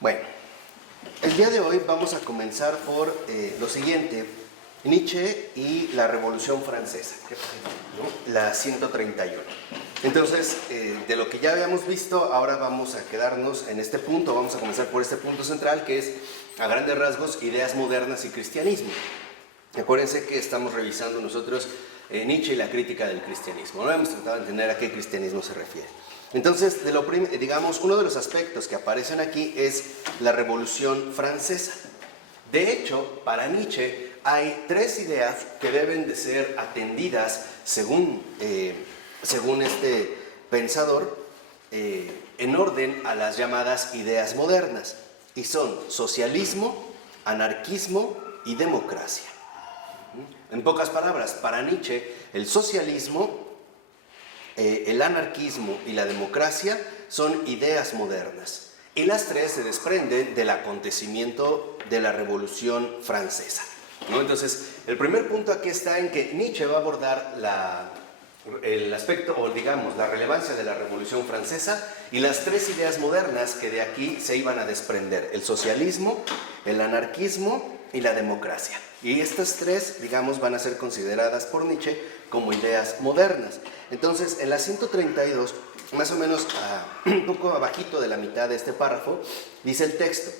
Bueno, el día de hoy vamos a comenzar por lo siguiente: Nietzsche y la Revolución Francesa, ¿no? La 131. Entonces, de lo que ya habíamos visto, ahora vamos a quedarnos en este punto, vamos a comenzar por este punto central, que es, a grandes rasgos, ideas modernas y cristianismo. Acuérdense que estamos revisando nosotros Nietzsche y la crítica del cristianismo, ¿no? Hemos tratado de entender a qué cristianismo se refiere. Entonces, digamos, uno de los aspectos que aparecen aquí es la Revolución Francesa. De hecho, para Nietzsche hay tres ideas que deben de ser atendidas según este pensador, en orden a las llamadas ideas modernas, y son socialismo, anarquismo y democracia. En pocas palabras, para Nietzsche, el socialismo, el anarquismo y la democracia son ideas modernas, y las tres se desprenden del acontecimiento de la Revolución Francesa, ¿no? Entonces, el primer punto aquí está en que Nietzsche va a abordar el aspecto, o digamos, la relevancia de la Revolución Francesa y las tres ideas modernas que de aquí se iban a desprender: el socialismo, el anarquismo y la democracia. Y estas tres, digamos, van a ser consideradas por Nietzsche como ideas modernas. Entonces, en la 132, más o menos un poco abajito de la mitad de este párrafo, dice el texto: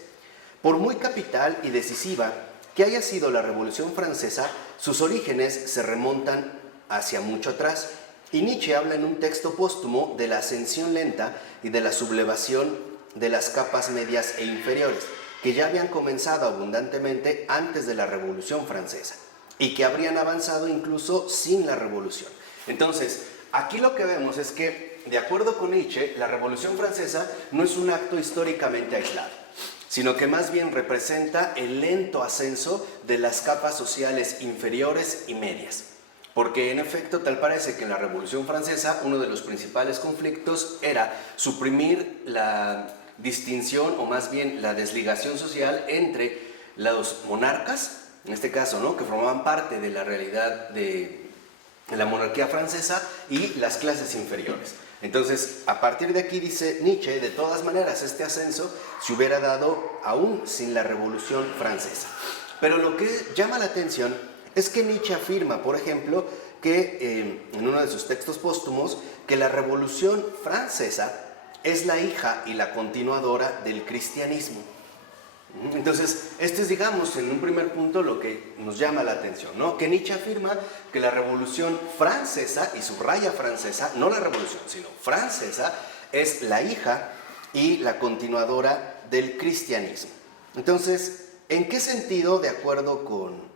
por muy capital y decisiva que haya sido la Revolución Francesa, sus orígenes se remontan hacia mucho atrás. Y Nietzsche habla en un texto póstumo de la ascensión lenta y de la sublevación de las capas medias e inferiores, que ya habían comenzado abundantemente antes de la Revolución Francesa y que habrían avanzado incluso sin la Revolución. Entonces, aquí lo que vemos es que, de acuerdo con Nietzsche, la Revolución Francesa no es un acto históricamente aislado, sino que más bien representa el lento ascenso de las capas sociales inferiores y medias. Porque en efecto tal parece que en la Revolución Francesa uno de los principales conflictos era suprimir la distinción, o más bien la desligación social, entre los monarcas, en este caso, ¿no?, que formaban parte de la realidad de la monarquía francesa, y las clases inferiores. Entonces, a partir de aquí, dice Nietzsche, de todas maneras este ascenso se hubiera dado aún sin la Revolución Francesa. Pero lo que llama la atención es que Nietzsche afirma, por ejemplo, que en uno de sus textos póstumos, que la Revolución Francesa es la hija y la continuadora del cristianismo. Entonces, esto es, digamos, en un primer punto lo que nos llama la atención, ¿no? Que Nietzsche afirma que la Revolución Francesa, y subraya francesa, no la Revolución, sino francesa, es la hija y la continuadora del cristianismo. Entonces, ¿en qué sentido, de acuerdo con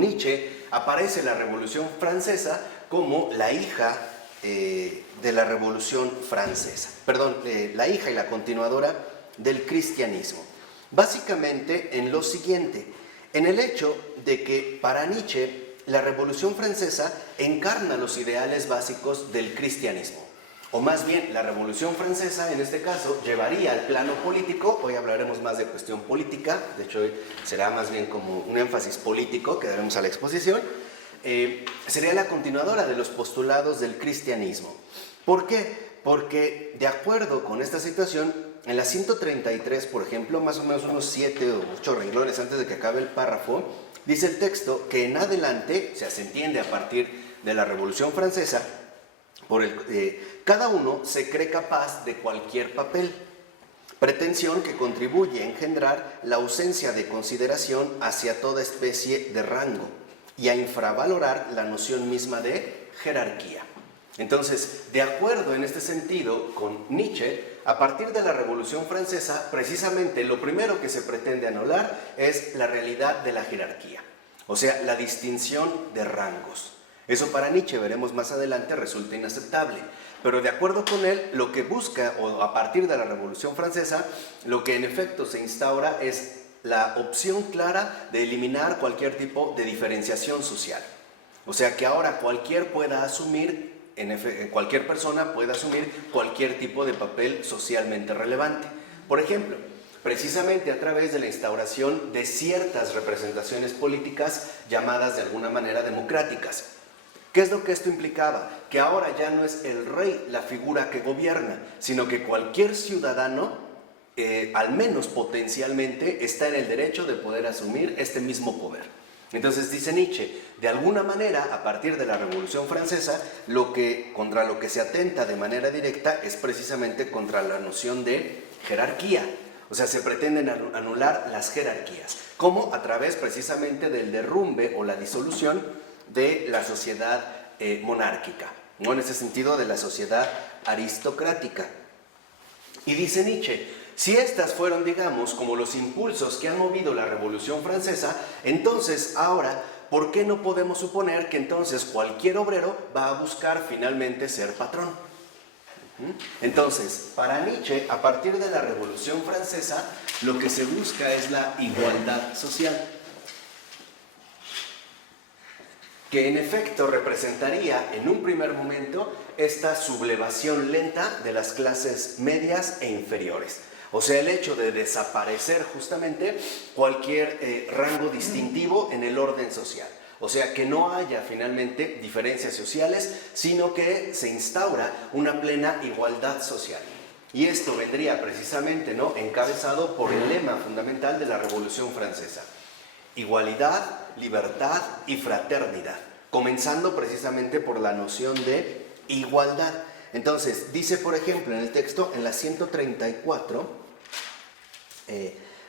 Nietzsche, aparece la Revolución Francesa como la hija de la Revolución Francesa? Perdón, la hija y la continuadora del cristianismo. Básicamente en lo siguiente: en el hecho de que para Nietzsche la Revolución Francesa encarna los ideales básicos del cristianismo. O más bien, la Revolución Francesa, en este caso, llevaría al plano político. Hoy hablaremos más de cuestión política, de hecho hoy será más bien como un énfasis político que daremos a la exposición. Sería la continuadora de los postulados del cristianismo. ¿Por qué? Porque, de acuerdo con esta situación, en la 133, por ejemplo, más o menos unos 7 o 8 renglones antes de que acabe el párrafo, dice el texto que en adelante, o sea, se entiende a partir de la Revolución Francesa, cada uno se cree capaz de cualquier papel, pretensión que contribuye a engendrar la ausencia de consideración hacia toda especie de rango y a infravalorar la noción misma de jerarquía. Entonces, de acuerdo en este sentido con Nietzsche, a partir de la Revolución Francesa, precisamente lo primero que se pretende anular es la realidad de la jerarquía, o sea, la distinción de rangos. Eso para Nietzsche, veremos más adelante, resulta inaceptable. Pero de acuerdo con él, lo que busca, o a partir de la Revolución Francesa, lo que en efecto se instaura es la opción clara de eliminar cualquier tipo de diferenciación social. O sea, que ahora cualquier persona pueda asumir cualquier tipo de papel socialmente relevante. Por ejemplo, precisamente a través de la instauración de ciertas representaciones políticas llamadas de alguna manera democráticas. ¿Qué es lo que esto implicaba? Que ahora ya no es el rey la figura que gobierna, sino que cualquier ciudadano al menos potencialmente, está en el derecho de poder asumir este mismo poder. Entonces dice Nietzsche, de alguna manera, a partir de la Revolución Francesa, contra lo que se atenta de manera directa es precisamente contra la noción de jerarquía. O sea, se pretenden anular las jerarquías. ¿Cómo? A través precisamente del derrumbe o la disolución de la sociedad monárquica, ¿no? En ese sentido, de la sociedad aristocrática. Y dice Nietzsche, si estas fueron, digamos, como los impulsos que han movido la Revolución Francesa, entonces ahora, ¿por qué no podemos suponer que entonces cualquier obrero va a buscar finalmente ser patrón? Entonces, para Nietzsche, a partir de la Revolución Francesa, lo que se busca es la igualdad social, que en efecto representaría en un primer momento esta sublevación lenta de las clases medias e inferiores. O sea, el hecho de desaparecer justamente cualquier rango distintivo en el orden social. O sea, que no haya finalmente diferencias sociales, sino que se instaura una plena igualdad social. Y esto vendría precisamente, ¿no?, encabezado por el lema fundamental de la Revolución Francesa: igualdad, libertad y fraternidad, comenzando precisamente por la noción de igualdad. Entonces, dice por ejemplo en el texto, en la 134,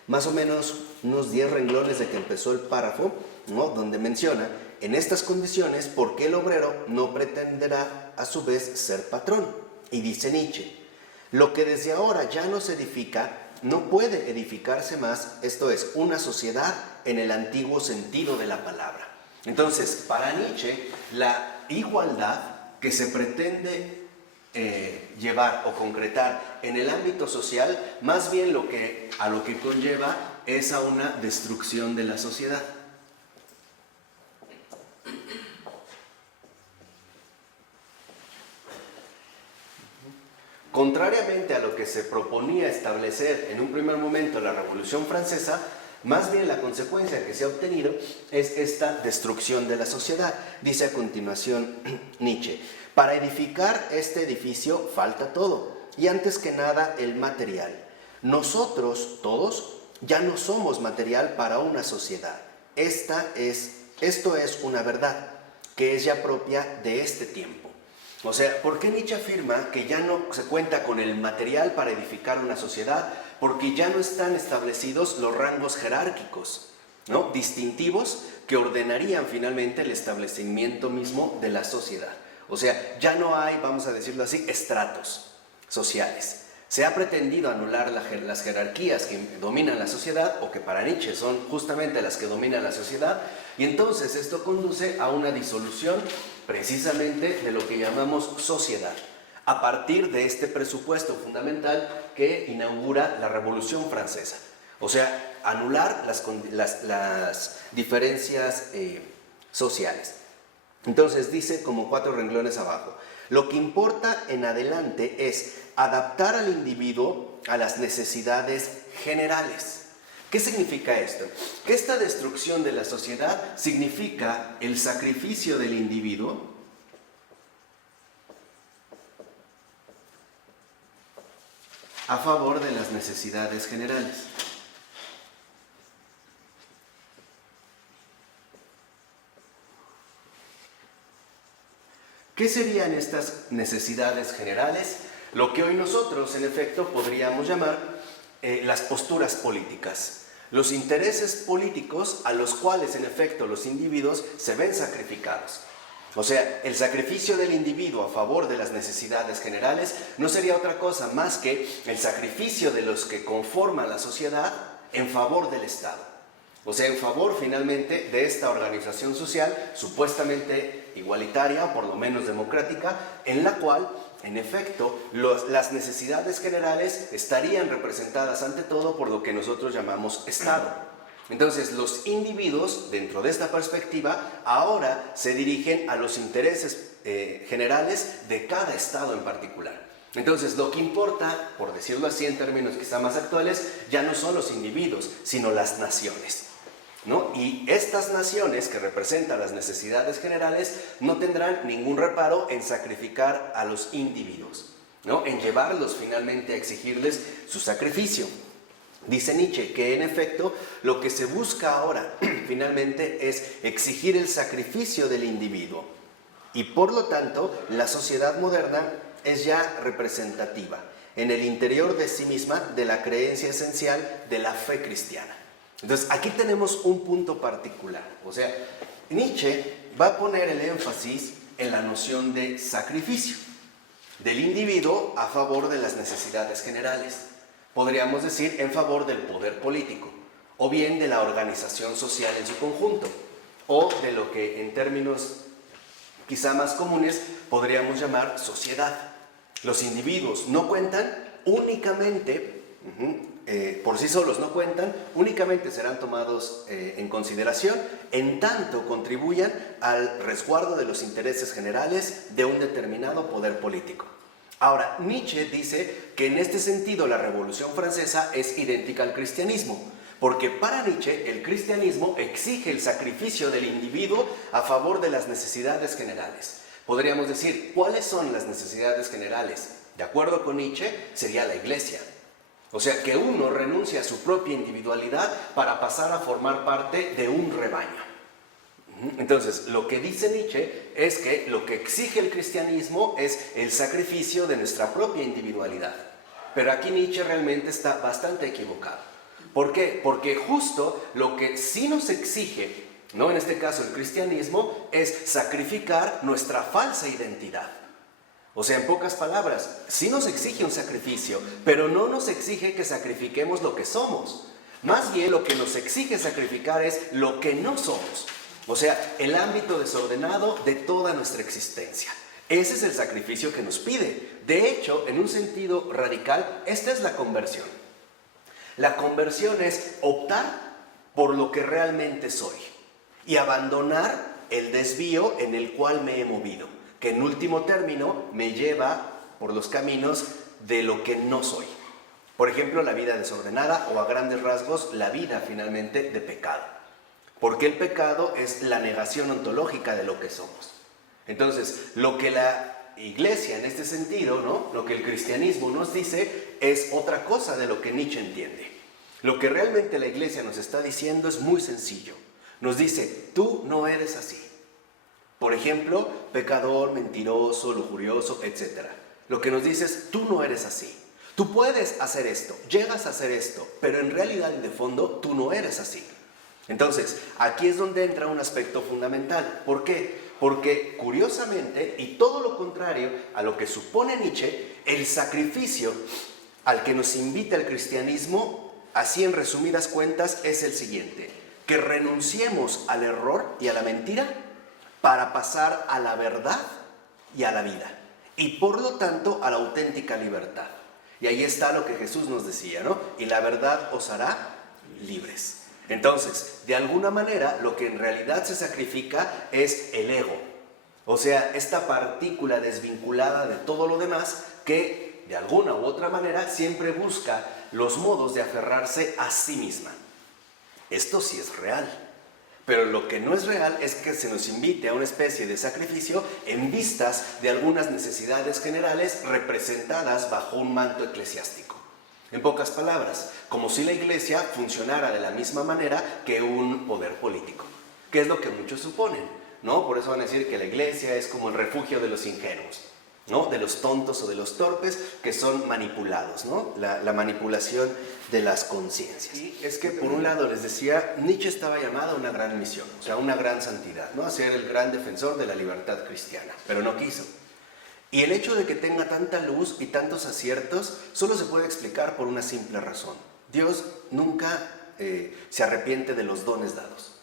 más o menos unos 10 renglones de que empezó el párrafo, ¿no?, donde menciona: en estas condiciones, ¿por qué el obrero no pretenderá a su vez ser patrón? Y dice Nietzsche, lo que desde ahora ya no se edifica, no puede edificarse más, esto es, una sociedad en el antiguo sentido de la palabra. Entonces, para Nietzsche, la igualdad que se pretende llevar o concretar en el ámbito social, más bien a lo que conlleva es a una destrucción de la sociedad. Contrariamente a lo que se proponía establecer en un primer momento la Revolución Francesa, más bien la consecuencia que se ha obtenido es esta destrucción de la sociedad. Dice a continuación Nietzsche, para edificar este edificio falta todo, y antes que nada el material. Nosotros, todos, ya no somos material para una sociedad. Esto es una verdad que es ya propia de este tiempo. O sea, ¿por qué Nietzsche afirma que ya no se cuenta con el material para edificar una sociedad? Porque ya no están establecidos los rangos jerárquicos, ¿no?, distintivos que ordenarían finalmente el establecimiento mismo de la sociedad. O sea, ya no hay, vamos a decirlo así, estratos sociales. Se ha pretendido anular las jerarquías que dominan la sociedad, o que para Nietzsche son justamente las que dominan la sociedad, y entonces esto conduce a una disolución precisamente de lo que llamamos sociedad, a partir de este presupuesto fundamental que inaugura la Revolución Francesa. O sea, anular las diferencias sociales. Entonces dice, como 4 renglones abajo, lo que importa en adelante es adaptar al individuo a las necesidades generales. ¿Qué significa esto? Que esta destrucción de la sociedad significa el sacrificio del individuo a favor de las necesidades generales. ¿Qué serían estas necesidades generales? Lo que hoy nosotros, en efecto, podríamos llamar las posturas políticas. Los intereses políticos a los cuales, en efecto, los individuos se ven sacrificados. O sea, el sacrificio del individuo a favor de las necesidades generales no sería otra cosa más que el sacrificio de los que conforman la sociedad en favor del Estado. O sea, en favor finalmente de esta organización social supuestamente igualitaria, o por lo menos democrática, en la cual, en efecto, las necesidades generales estarían representadas ante todo por lo que nosotros llamamos Estado. Entonces, los individuos, dentro de esta perspectiva, ahora se dirigen a los intereses generales de cada Estado en particular. Entonces, lo que importa, por decirlo así en términos quizá más actuales, ya no son los individuos, sino las naciones, ¿no? Y estas naciones que representan las necesidades generales no tendrán ningún reparo en sacrificar a los individuos. ¿no? En llevarlos finalmente a exigirles su sacrificio. Dice Nietzsche que en efecto lo que se busca ahora finalmente es exigir el sacrificio del individuo y por lo tanto la sociedad moderna es ya representativa en el interior de sí misma de la creencia esencial de la fe cristiana. Entonces aquí tenemos un punto particular, o sea, Nietzsche va a poner el énfasis en la noción de sacrificio del individuo a favor de las necesidades generales. Podríamos decir en favor del poder político, o bien de la organización social en su conjunto, o de lo que en términos quizá más comunes podríamos llamar sociedad. Los individuos no cuentan únicamente, por sí solos no cuentan, únicamente serán tomados en consideración en tanto contribuyan al resguardo de los intereses generales de un determinado poder político. Ahora, Nietzsche dice que en este sentido la Revolución Francesa es idéntica al cristianismo, porque para Nietzsche el cristianismo exige el sacrificio del individuo a favor de las necesidades generales. Podríamos decir, ¿cuáles son las necesidades generales? De acuerdo con Nietzsche, sería la iglesia. O sea, que uno renuncia a su propia individualidad para pasar a formar parte de un rebaño. Entonces, lo que dice Nietzsche es que lo que exige el cristianismo es el sacrificio de nuestra propia individualidad. Pero aquí Nietzsche realmente está bastante equivocado. ¿Por qué? Porque justo lo que sí nos exige, ¿no? En este caso el cristianismo, es sacrificar nuestra falsa identidad. O sea, en pocas palabras, sí nos exige un sacrificio, pero no nos exige que sacrifiquemos lo que somos. Más bien lo que nos exige sacrificar es lo que no somos. O sea, el ámbito desordenado de toda nuestra existencia. Ese es el sacrificio que nos pide. De hecho, en un sentido radical, esta es la conversión. La conversión es optar por lo que realmente soy y abandonar el desvío en el cual me he movido, que en último término me lleva por los caminos de lo que no soy. Por ejemplo, la vida desordenada o a grandes rasgos la vida finalmente de pecado. Porque el pecado es la negación ontológica de lo que somos. Entonces, lo que la iglesia en este sentido, ¿no? Lo que el cristianismo nos dice es otra cosa de lo que Nietzsche entiende. Lo que realmente la iglesia nos está diciendo es muy sencillo. Nos dice, tú no eres así. Por ejemplo, pecador, mentiroso, lujurioso, etc. Lo que nos dice es, tú no eres así. Tú puedes hacer esto, llegas a hacer esto, pero en realidad y de fondo tú no eres así. Entonces, aquí es donde entra un aspecto fundamental. ¿Por qué? Porque, curiosamente, y todo lo contrario a lo que supone Nietzsche, el sacrificio al que nos invita el cristianismo, así en resumidas cuentas, es el siguiente: que renunciemos al error y a la mentira para pasar a la verdad y a la vida, y por lo tanto a la auténtica libertad. Y ahí está lo que Jesús nos decía, ¿no? Y la verdad os hará libres. Entonces, de alguna manera, lo que en realidad se sacrifica es el ego. O sea, esta partícula desvinculada de todo lo demás que, de alguna u otra manera, siempre busca los modos de aferrarse a sí misma. Esto sí es real. Pero lo que no es real es que se nos invite a una especie de sacrificio en vistas de algunas necesidades generales representadas bajo un manto eclesiástico. En pocas palabras, como si la iglesia funcionara de la misma manera que un poder político, que es lo que muchos suponen, ¿no? Por eso van a decir que la iglesia es como el refugio de los ingenuos, ¿no? De los tontos o de los torpes que son manipulados, ¿no? La manipulación de las conciencias. Y es que, por un lado, les decía, Nietzsche estaba llamado a una gran misión, o sea, una gran santidad, ¿no? A ser el gran defensor de la libertad cristiana, pero no quiso. Y el hecho de que tenga tanta luz y tantos aciertos solo se puede explicar por una simple razón. Dios nunca se arrepiente de los dones dados.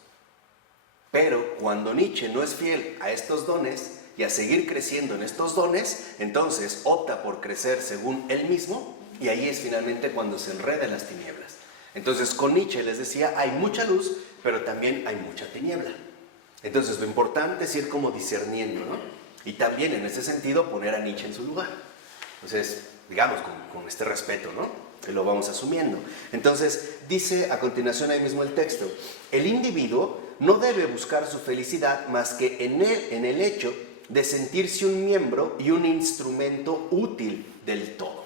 Pero cuando Nietzsche no es fiel a estos dones y a seguir creciendo en estos dones, entonces opta por crecer según él mismo, y ahí es finalmente cuando se enreda en las tinieblas. Entonces con Nietzsche les decía, hay mucha luz, pero también hay mucha tiniebla. Entonces lo importante es ir como discerniendo, ¿no? Y también en ese sentido poner a Nietzsche en su lugar. Entonces, digamos, con este respeto, ¿no? Que lo vamos asumiendo. Entonces, dice a continuación ahí mismo el texto, el individuo no debe buscar su felicidad más que en el hecho de sentirse un miembro y un instrumento útil del todo.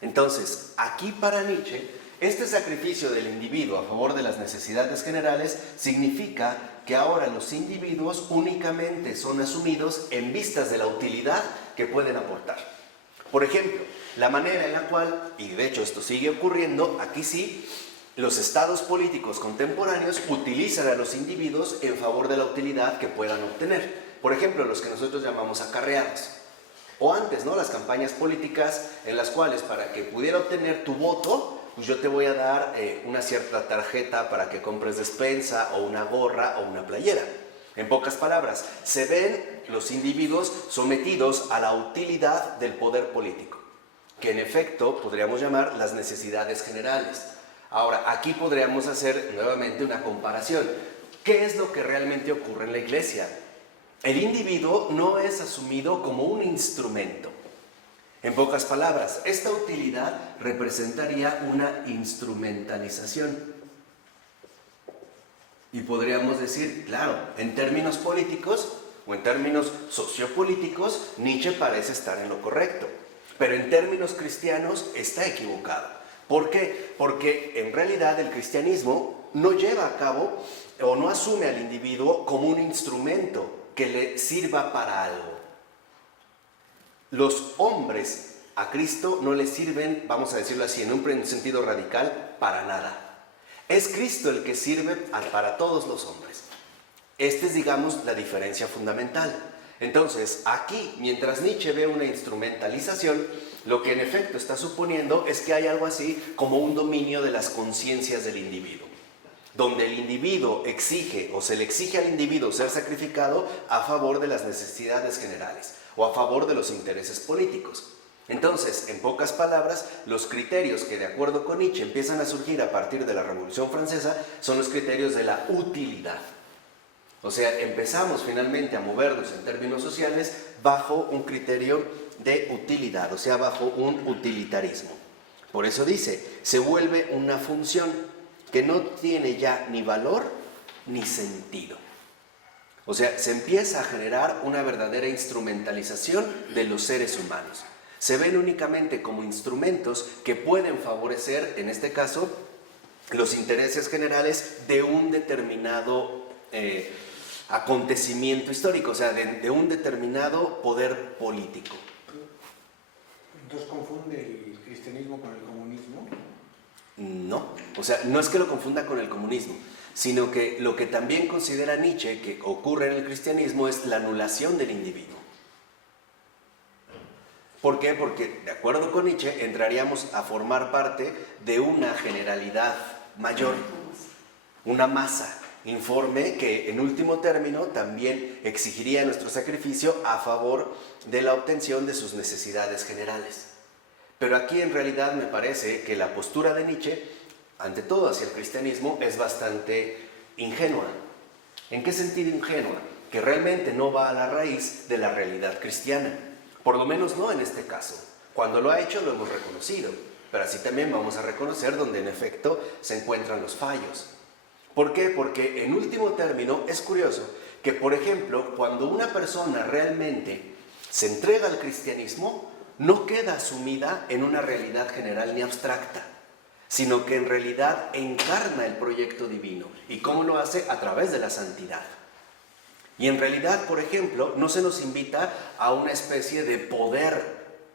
Entonces, aquí para Nietzsche, este sacrificio del individuo a favor de las necesidades generales significa que ahora los individuos únicamente son asumidos en vistas de la utilidad que pueden aportar. Por ejemplo, la manera en la cual, y de hecho esto sigue ocurriendo, aquí sí, los estados políticos contemporáneos utilizan a los individuos en favor de la utilidad que puedan obtener. Por ejemplo, los que nosotros llamamos acarreados. O antes, ¿no? Las campañas políticas en las cuales para que pudiera obtener tu voto, pues yo te voy a dar una cierta tarjeta para que compres despensa o una gorra o una playera. En pocas palabras, se ven los individuos sometidos a la utilidad del poder político, que en efecto podríamos llamar las necesidades generales. Ahora, aquí podríamos hacer nuevamente una comparación. ¿Qué es lo que realmente ocurre en la iglesia? El individuo no es asumido como un instrumento. En pocas palabras, esta utilidad representaría una instrumentalización. Y podríamos decir, claro, en términos políticos o en términos sociopolíticos, Nietzsche parece estar en lo correcto. Pero en términos cristianos está equivocado. ¿Por qué? Porque en realidad el cristianismo no lleva a cabo o no asume al individuo como un instrumento que le sirva para algo. Los hombres a Cristo no le sirven, vamos a decirlo así, en un sentido radical, para nada. Es Cristo el que sirve para todos los hombres. Esta es, digamos, la diferencia fundamental. Entonces, aquí, mientras Nietzsche ve una instrumentalización, lo que en efecto está suponiendo es que hay algo así como un dominio de las conciencias del individuo, donde el individuo exige o se le exige al individuo ser sacrificado a favor de las necesidades generales o a favor de los intereses políticos. Entonces, en pocas palabras, los criterios que de acuerdo con Nietzsche empiezan a surgir a partir de la Revolución Francesa son los criterios de la utilidad. O sea, empezamos finalmente a movernos en términos sociales bajo un criterio de utilidad, o sea, bajo un utilitarismo. Por eso dice, se vuelve una función que no tiene ya ni valor ni sentido. O sea, se empieza a generar una verdadera instrumentalización de los seres humanos. Se ven únicamente como instrumentos que pueden favorecer, en este caso, los intereses generales de un determinado acontecimiento histórico, o sea, de un determinado poder político. ¿Entonces confunde el cristianismo con el comunismo? No, o sea, no es que lo confunda con el comunismo, sino que lo que también considera Nietzsche que ocurre en el cristianismo es la anulación del individuo. ¿Por qué? Porque, de acuerdo con Nietzsche, entraríamos a formar parte de una generalidad mayor, una masa informe que, en último término, también exigiría nuestro sacrificio a favor de la obtención de sus necesidades generales. Pero aquí, en realidad, me parece que la postura de Nietzsche, ante todo hacia el cristianismo, es bastante ingenua. ¿En qué sentido ingenua? Que realmente no va a la raíz de la realidad cristiana. Por lo menos no en este caso. Cuando lo ha hecho lo hemos reconocido, pero así también vamos a reconocer donde en efecto se encuentran los fallos. ¿Por qué? Porque en último término es curioso que, por ejemplo, cuando una persona realmente se entrega al cristianismo, no queda sumida en una realidad general ni abstracta, sino que en realidad encarna el proyecto divino. ¿Y cómo lo hace? A través de la santidad. Y en realidad, por ejemplo, no se nos invita a una especie de poder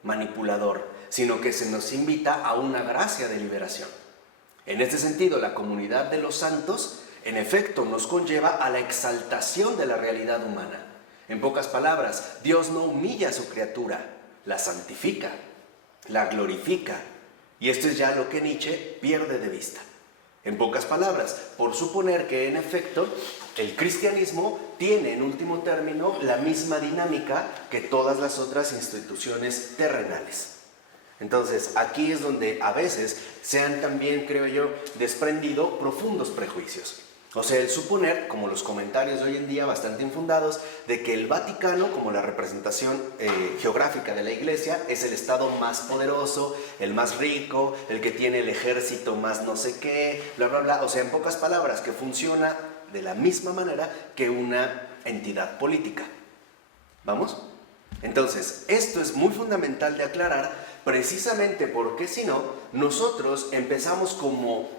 manipulador, sino que se nos invita a una gracia de liberación. En este sentido, la comunidad de los santos, en efecto, nos conlleva a la exaltación de la realidad humana. En pocas palabras, Dios no humilla a su criatura, la santifica, la glorifica. Y esto es ya lo que Nietzsche pierde de vista. En pocas palabras, por suponer que en efecto el cristianismo tiene en último término la misma dinámica que todas las otras instituciones terrenales. Entonces, aquí es donde a veces se han también, creo yo, desprendido profundos prejuicios. O sea, el suponer, como los comentarios de hoy en día bastante infundados, de que el Vaticano, como la representación geográfica de la Iglesia, es el Estado más poderoso, el más rico, el que tiene el ejército más no sé qué, bla, bla, bla. O sea, en pocas palabras, que funciona de la misma manera que una entidad política. ¿Vamos? Entonces, esto es muy fundamental de aclarar, precisamente porque si no, nosotros empezamos como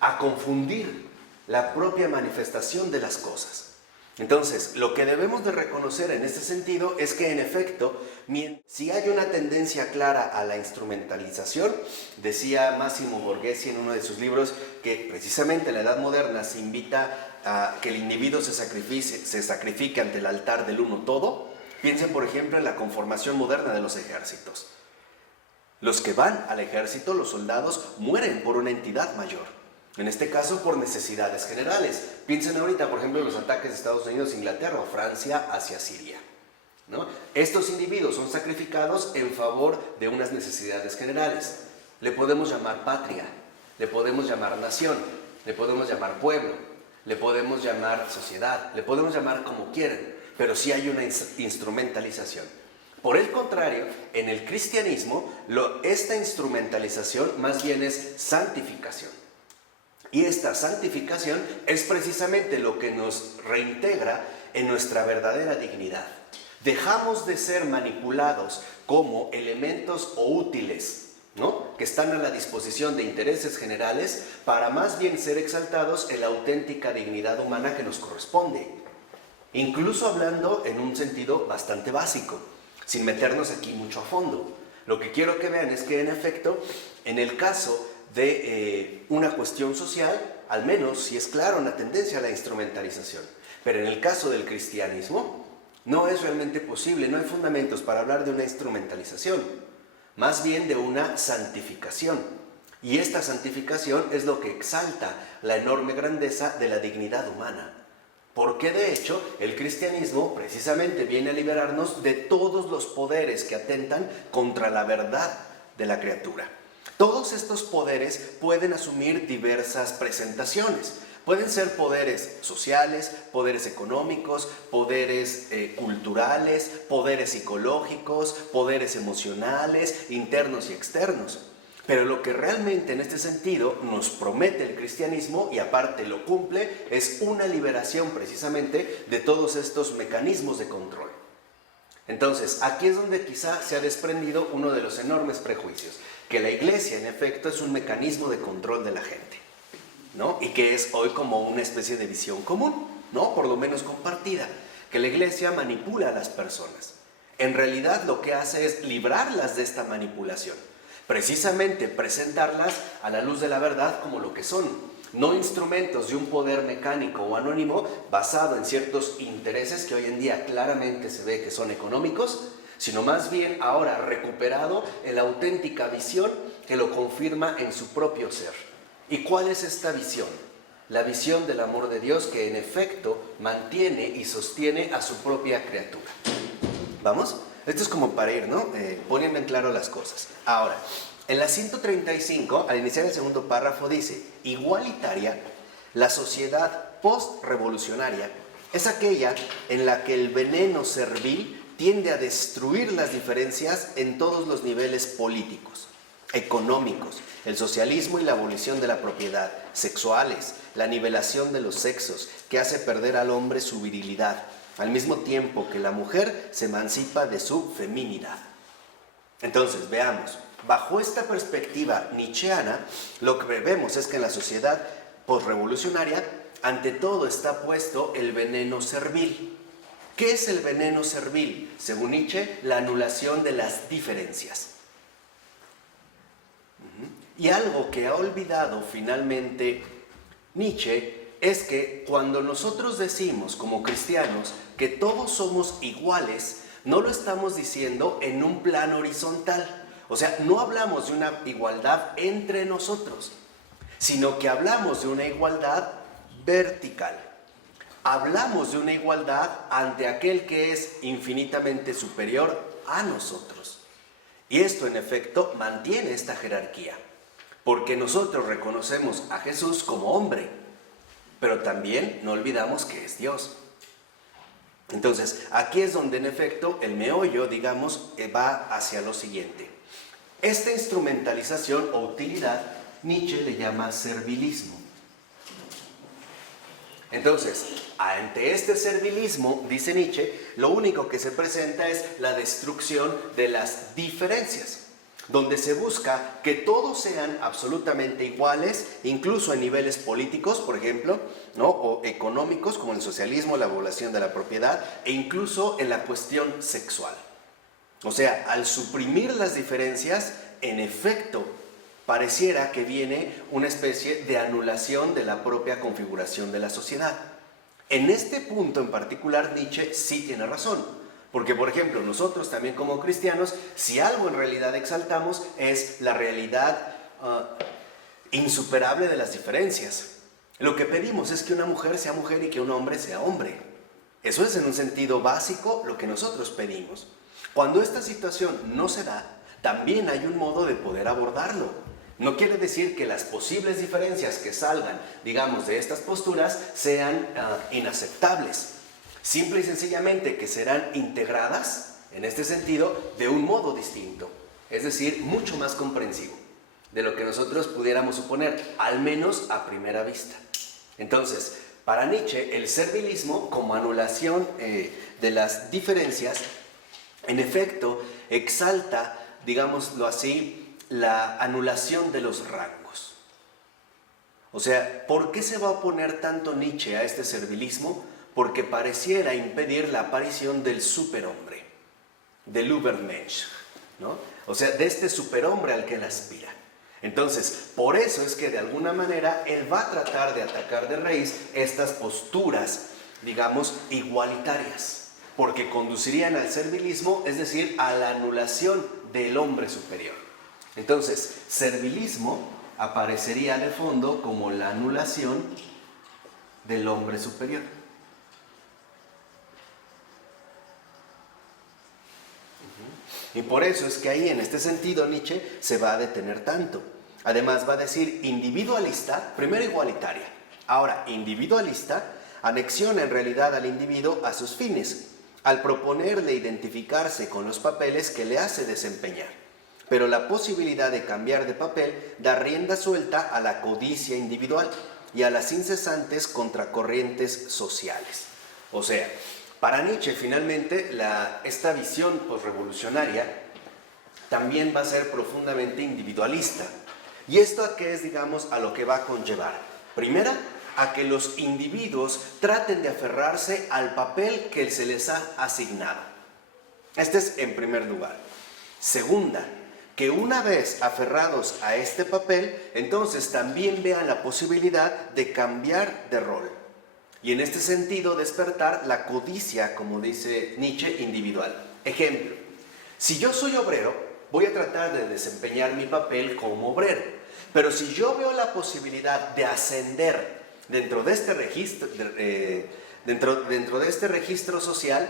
a confundir la propia manifestación de las cosas. Entonces, lo que debemos de reconocer en este sentido es que en efecto, si hay una tendencia clara a la instrumentalización, decía Massimo Borghese en uno de sus libros que precisamente en la Edad Moderna se invita a que el individuo se sacrifique ante el altar del uno todo. Piensen por ejemplo en la conformación moderna de los ejércitos. Los que van al ejército, los soldados, mueren por una entidad mayor. En este caso, por necesidades generales. Piensen ahorita, por ejemplo, en los ataques de Estados Unidos, Inglaterra o Francia hacia Siria, ¿no? Estos individuos son sacrificados en favor de unas necesidades generales. Le podemos llamar patria, le podemos llamar nación, le podemos llamar pueblo, le podemos llamar sociedad, le podemos llamar como quieran, pero sí hay una instrumentalización. Por el contrario, en el cristianismo, esta instrumentalización más bien es santificación. Y esta santificación es precisamente lo que nos reintegra en nuestra verdadera dignidad. Dejamos de ser manipulados como elementos o útiles, ¿no?, que están a la disposición de intereses generales, para más bien ser exaltados en la auténtica dignidad humana que nos corresponde. Incluso hablando en un sentido bastante básico, sin meternos aquí mucho a fondo. Lo que quiero que vean es que en efecto, en el caso de una cuestión social, al menos sí es clara una tendencia a la instrumentalización. Pero en el caso del cristianismo, no es realmente posible, no hay fundamentos para hablar de una instrumentalización, más bien de una santificación. Y esta santificación es lo que exalta la enorme grandeza de la dignidad humana. Porque de hecho el cristianismo precisamente viene a liberarnos de todos los poderes que atentan contra la verdad de la criatura. Todos estos poderes pueden asumir diversas presentaciones. Pueden ser poderes sociales, poderes económicos, poderes culturales, poderes psicológicos, poderes emocionales, internos y externos. Pero lo que realmente en este sentido nos promete el cristianismo, y aparte lo cumple, es una liberación precisamente de todos estos mecanismos de control. Entonces, aquí es donde quizá se ha desprendido uno de los enormes prejuicios, que la iglesia en efecto es un mecanismo de control de la gente, ¿no? Y que es hoy como una especie de visión común, ¿no?, por lo menos compartida, que la iglesia manipula a las personas. En realidad lo que hace es librarlas de esta manipulación, precisamente presentarlas a la luz de la verdad como lo que son, no instrumentos de un poder mecánico o anónimo basado en ciertos intereses que hoy en día claramente se ve que son económicos, sino más bien ahora recuperado en la auténtica visión que lo confirma en su propio ser. ¿Y cuál es esta visión? La visión del amor de Dios que en efecto mantiene y sostiene a su propia criatura. ¿Vamos? Esto es como para ir, ¿no? Poniendo en claro las cosas. Ahora, en la 135, al iniciar el segundo párrafo, dice: igualitaria, la sociedad post-revolucionaria es aquella en la que el veneno servil tiende a destruir las diferencias en todos los niveles políticos, económicos, el socialismo y la abolición de la propiedad, sexuales, la nivelación de los sexos, que hace perder al hombre su virilidad, al mismo tiempo que la mujer se emancipa de su feminidad. Entonces, veamos, bajo esta perspectiva nietzscheana, lo que vemos es que en la sociedad postrevolucionaria, ante todo está puesto el veneno servil. ¿Qué es el veneno servil? Según Nietzsche, la anulación de las diferencias. Y algo que ha olvidado finalmente Nietzsche es que cuando nosotros decimos como cristianos que todos somos iguales, no lo estamos diciendo en un plano horizontal. O sea, no hablamos de una igualdad entre nosotros, sino que hablamos de una igualdad vertical. Hablamos de una igualdad ante aquel que es infinitamente superior a nosotros. Y esto en efecto mantiene esta jerarquía, porque nosotros reconocemos a Jesús como hombre, pero también no olvidamos que es Dios. Entonces, aquí es donde en efecto el meollo, digamos, va hacia lo siguiente. Esta instrumentalización o utilidad, Nietzsche le llama servilismo. Entonces, ante este servilismo, dice Nietzsche, lo único que se presenta es la destrucción de las diferencias, donde se busca que todos sean absolutamente iguales, incluso en niveles políticos, por ejemplo, ¿no? O económicos, como el socialismo, la abolición de la propiedad, e incluso en la cuestión sexual. O sea, al suprimir las diferencias, en efecto, pareciera que viene una especie de anulación de la propia configuración de la sociedad. En este punto en particular, Nietzsche sí tiene razón. Porque, por ejemplo, nosotros también como cristianos, si algo en realidad exaltamos es la realidad insuperable de las diferencias. Lo que pedimos es que una mujer sea mujer y que un hombre sea hombre. Eso es en un sentido básico lo que nosotros pedimos. Cuando esta situación no se da, también hay un modo de poder abordarlo. No quiere decir que las posibles diferencias que salgan, digamos, de estas posturas sean inaceptables. Simple y sencillamente que serán integradas, en este sentido, de un modo distinto. Es decir, mucho más comprensivo de lo que nosotros pudiéramos suponer, al menos a primera vista. Entonces, para Nietzsche, el servilismo, como anulación de las diferencias, en efecto, exalta, digámoslo así, la anulación de los rangos. O sea, ¿por qué se va a oponer tanto Nietzsche a este servilismo? Porque pareciera impedir la aparición del superhombre, del Übermensch, ¿no? O sea, de este superhombre al que él aspira. Entonces, por eso es que de alguna manera él va a tratar de atacar de raíz estas posturas, digamos, igualitarias, porque conducirían al servilismo, es decir, a la anulación del hombre superior. Entonces, servilismo aparecería de fondo como la anulación del hombre superior. Y por eso es que ahí, en este sentido, Nietzsche se va a detener tanto. Además va a decir individualista, primero igualitaria, ahora individualista, anexiona en realidad al individuo a sus fines, al proponerle identificarse con los papeles que le hace desempeñar. Pero la posibilidad de cambiar de papel da rienda suelta a la codicia individual y a las incesantes contracorrientes sociales. O sea, para Nietzsche, finalmente, esta visión posrevolucionaria también va a ser profundamente individualista. ¿Y esto a qué es, digamos, a lo que va a conllevar? Primera, a que los individuos traten de aferrarse al papel que se les ha asignado. Este es en primer lugar. Segunda, que una vez aferrados a este papel, entonces también vean la posibilidad de cambiar de rol. Y en este sentido despertar la codicia, como dice Nietzsche, individual. Ejemplo, si yo soy obrero, voy a tratar de desempeñar mi papel como obrero. Pero si yo veo la posibilidad de ascender dentro de este registro, dentro de este registro social,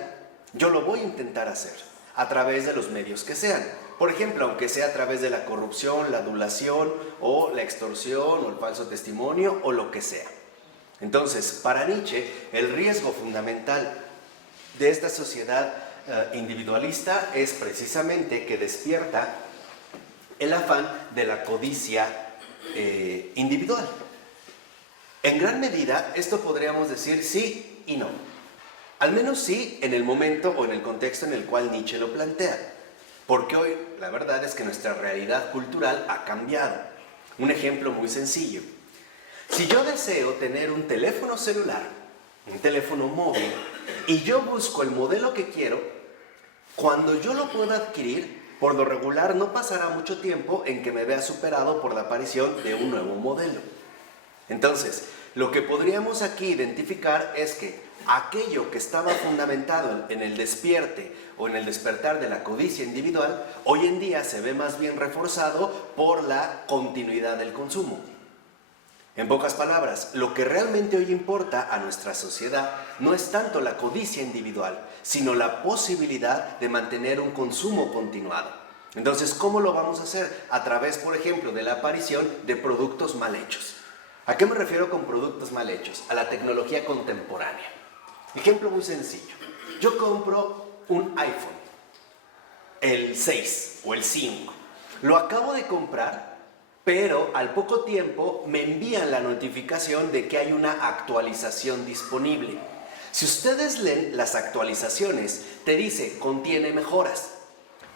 yo lo voy a intentar hacer a través de los medios que sean. Por ejemplo, aunque sea a través de la corrupción, la adulación o la extorsión o el falso testimonio o lo que sea. Entonces, para Nietzsche, el riesgo fundamental de esta sociedad individualista es precisamente que despierta el afán de la codicia individual. En gran medida, esto podríamos decir sí y no. Al menos sí en el momento o en el contexto en el cual Nietzsche lo plantea. Porque hoy, la verdad es que nuestra realidad cultural ha cambiado. Un ejemplo muy sencillo. Si yo deseo tener un teléfono celular, un teléfono móvil, y yo busco el modelo que quiero, cuando yo lo pueda adquirir, por lo regular no pasará mucho tiempo en que me vea superado por la aparición de un nuevo modelo. Entonces, lo que podríamos aquí identificar es que aquello que estaba fundamentado en el despierte o en el despertar de la codicia individual, hoy en día se ve más bien reforzado por la continuidad del consumo. En pocas palabras, lo que realmente hoy importa a nuestra sociedad no es tanto la codicia individual, sino la posibilidad de mantener un consumo continuado. Entonces, ¿cómo lo vamos a hacer? A través, por ejemplo, de la aparición de productos mal hechos. ¿A qué me refiero con productos mal hechos? A la tecnología contemporánea. Ejemplo muy sencillo. Yo compro un iPhone, el 6 o el 5. Lo acabo de comprar pero al poco tiempo me envían la notificación de que hay una actualización disponible. Si ustedes leen las actualizaciones, te dice, contiene mejoras.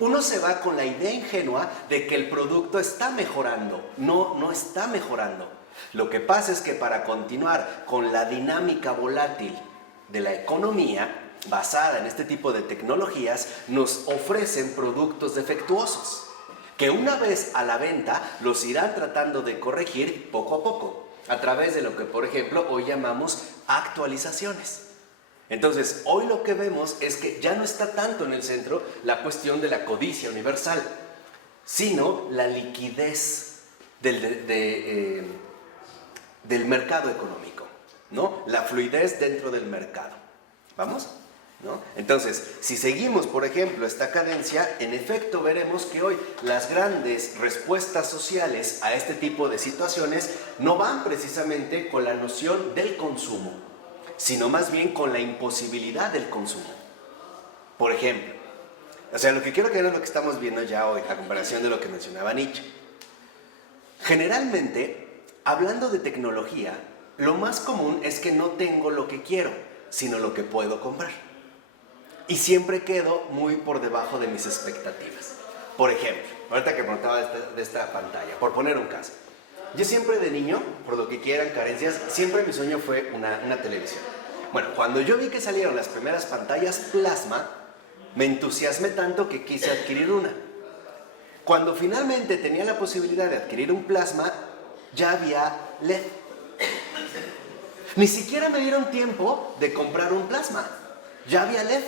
Uno se va con la idea ingenua de que el producto está mejorando. No, no está mejorando. Lo que pasa es que para continuar con la dinámica volátil de la economía, basada en este tipo de tecnologías, nos ofrecen productos defectuosos, que una vez a la venta los irán tratando de corregir poco a poco, a través de lo que, por ejemplo, hoy llamamos actualizaciones. Entonces, hoy lo que vemos es que ya no está tanto en el centro la cuestión de la codicia universal, sino la liquidez del mercado económico, ¿no? La fluidez dentro del mercado. ¿Vamos? ¿No? Entonces, si seguimos, por ejemplo, esta cadencia, en efecto veremos que hoy las grandes respuestas sociales a este tipo de situaciones no van precisamente con la noción del consumo, sino más bien con la imposibilidad del consumo. Por ejemplo, o sea, lo que quiero que vean es lo que estamos viendo ya hoy, a comparación de lo que mencionaba Nietzsche. Generalmente, hablando de tecnología, lo más común es que no tengo lo que quiero, sino lo que puedo comprar. Y siempre quedo muy por debajo de mis expectativas. Por ejemplo, ahorita que preguntaba de esta pantalla, por poner un caso. Yo siempre de niño, por lo que quieran carencias, siempre mi sueño fue una televisión. Bueno, cuando yo vi que salieron las primeras pantallas plasma, me entusiasmé tanto que quise adquirir una. Cuando finalmente tenía la posibilidad de adquirir un plasma, ya había LED. Ni siquiera me dieron tiempo de comprar un plasma. Ya había LED.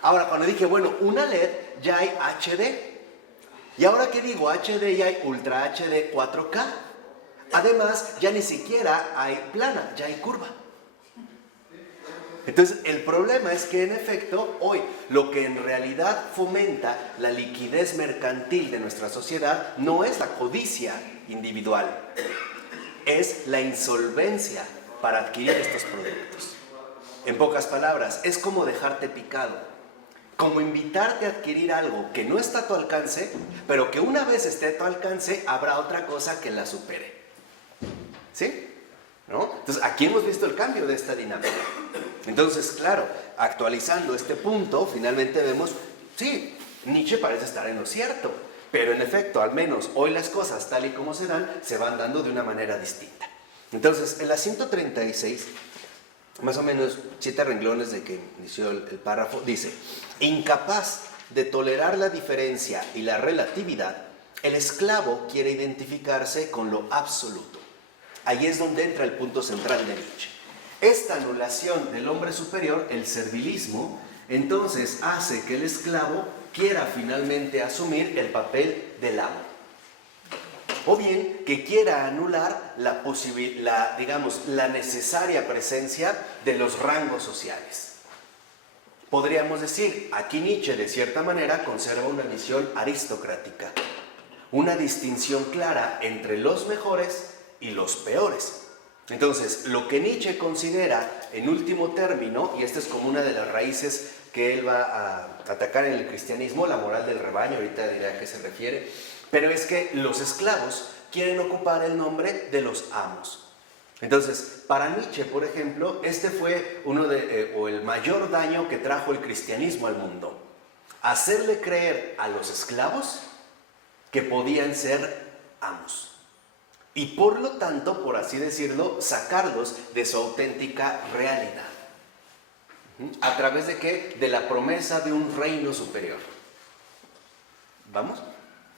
Ahora, cuando dije, bueno, una LED, ya hay HD. Y ahora que digo HD, ya hay Ultra HD 4K. Además, ya ni siquiera hay plana, ya hay curva. Entonces, el problema es que en efecto, hoy, lo que en realidad fomenta la liquidez mercantil de nuestra sociedad no es la codicia individual, es la insolvencia para adquirir estos productos. En pocas palabras, es como dejarte picado, como invitarte a adquirir algo que no está a tu alcance, pero que una vez esté a tu alcance, habrá otra cosa que la supere. ¿Sí? ¿No? Entonces, aquí hemos visto el cambio de esta dinámica. Entonces, claro, actualizando este punto, finalmente vemos, sí, Nietzsche parece estar en lo cierto, pero en efecto, al menos hoy las cosas tal y como se dan, se van dando de una manera distinta. Entonces, en la 136, más o menos 7 renglones de que inició el párrafo, dice: incapaz de tolerar la diferencia y la relatividad, el esclavo quiere identificarse con lo absoluto. Ahí es donde entra el punto central de Nietzsche. Esta anulación del hombre superior, el servilismo, entonces hace que el esclavo quiera finalmente asumir el papel del amo. O bien que quiera anular la necesaria presencia de los rangos sociales. Podríamos decir, aquí Nietzsche de cierta manera conserva una visión aristocrática, una distinción clara entre los mejores y los peores. Entonces, lo que Nietzsche considera en último término, y esta es como una de las raíces que él va a atacar en el cristianismo, la moral del rebaño, ahorita diré a qué se refiere, pero es que los esclavos quieren ocupar el nombre de los amos. Entonces, para Nietzsche, por ejemplo, este fue el mayor daño que trajo el cristianismo al mundo. Hacerle creer a los esclavos que podían ser amos. Y por lo tanto, por así decirlo, sacarlos de su auténtica realidad. ¿A través de qué? De la promesa de un reino superior. ¿Vamos?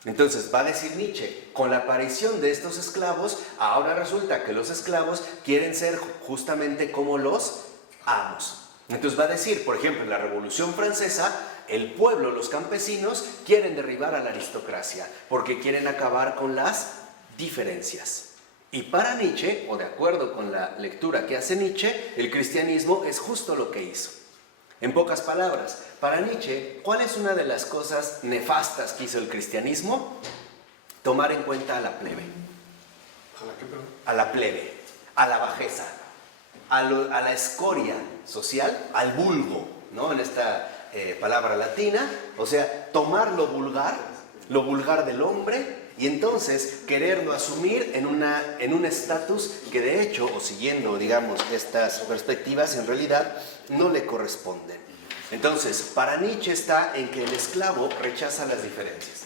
Entonces va a decir Nietzsche, con la aparición de estos esclavos, ahora resulta que los esclavos quieren ser justamente como los amos. Entonces va a decir, por ejemplo, en la Revolución Francesa, el pueblo, los campesinos, quieren derribar a la aristocracia, porque quieren acabar con las diferencias. Y para Nietzsche, o de acuerdo con la lectura que hace Nietzsche, el cristianismo es justo lo que hizo. En pocas palabras, para Nietzsche, ¿cuál es una de las cosas nefastas que hizo el cristianismo? Tomar en cuenta a la plebe. A la plebe, a la bajeza, a la escoria social, al vulgo, ¿no? En esta palabra latina, o sea, tomar lo vulgar del hombre, y entonces quererlo asumir en un estatus que de hecho, o siguiendo, digamos, estas perspectivas, en realidad no le corresponden. Entonces, para Nietzsche está en que el esclavo rechaza las diferencias.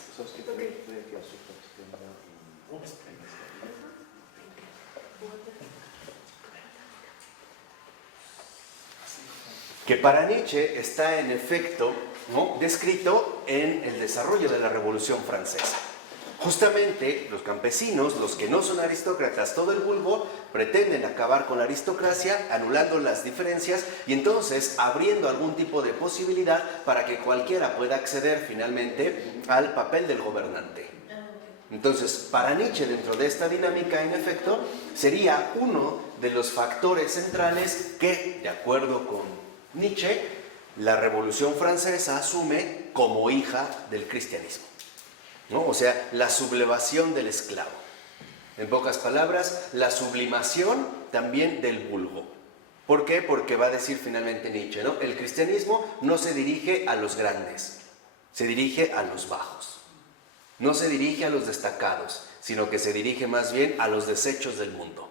Que para Nietzsche está en efecto, ¿no?, descrito en el desarrollo de la Revolución Francesa. Justamente los campesinos, los que no son aristócratas, todo el vulgo, pretenden acabar con la aristocracia, anulando las diferencias y entonces abriendo algún tipo de posibilidad para que cualquiera pueda acceder finalmente al papel del gobernante. Entonces, para Nietzsche, dentro de esta dinámica, en efecto, sería uno de los factores centrales que, de acuerdo con Nietzsche, la Revolución Francesa asume como hija del cristianismo, ¿no? O sea, la sublevación del esclavo. En pocas palabras, la sublimación también del vulgo. ¿Por qué? Porque va a decir finalmente Nietzsche, ¿no?, el cristianismo no se dirige a los grandes, se dirige a los bajos. No se dirige a los destacados, sino que se dirige más bien a los desechos del mundo.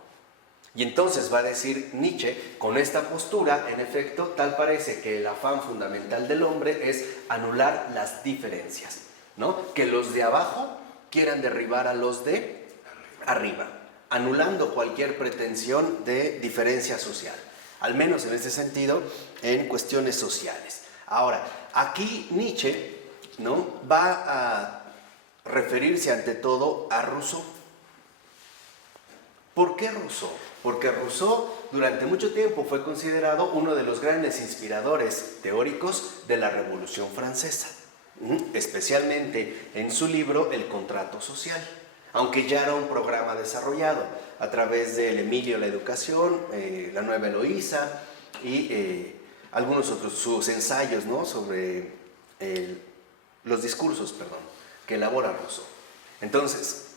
Y entonces va a decir Nietzsche, con esta postura, en efecto, tal parece que el afán fundamental del hombre es anular las diferencias, ¿no? Que los de abajo quieran derribar a los de arriba, anulando cualquier pretensión de diferencia social, al menos en este sentido, en cuestiones sociales. Ahora, aquí Nietzsche, ¿no?, va a referirse ante todo a Rousseau. ¿Por qué Rousseau? Porque Rousseau durante mucho tiempo fue considerado uno de los grandes inspiradores teóricos de la Revolución Francesa, especialmente en su libro El contrato social, aunque ya era un programa desarrollado a través del Emilio la Educación, la Nueva Eloísa y algunos otros, sus ensayos, ¿no?, sobre los discursos, que elabora Rousseau. Entonces,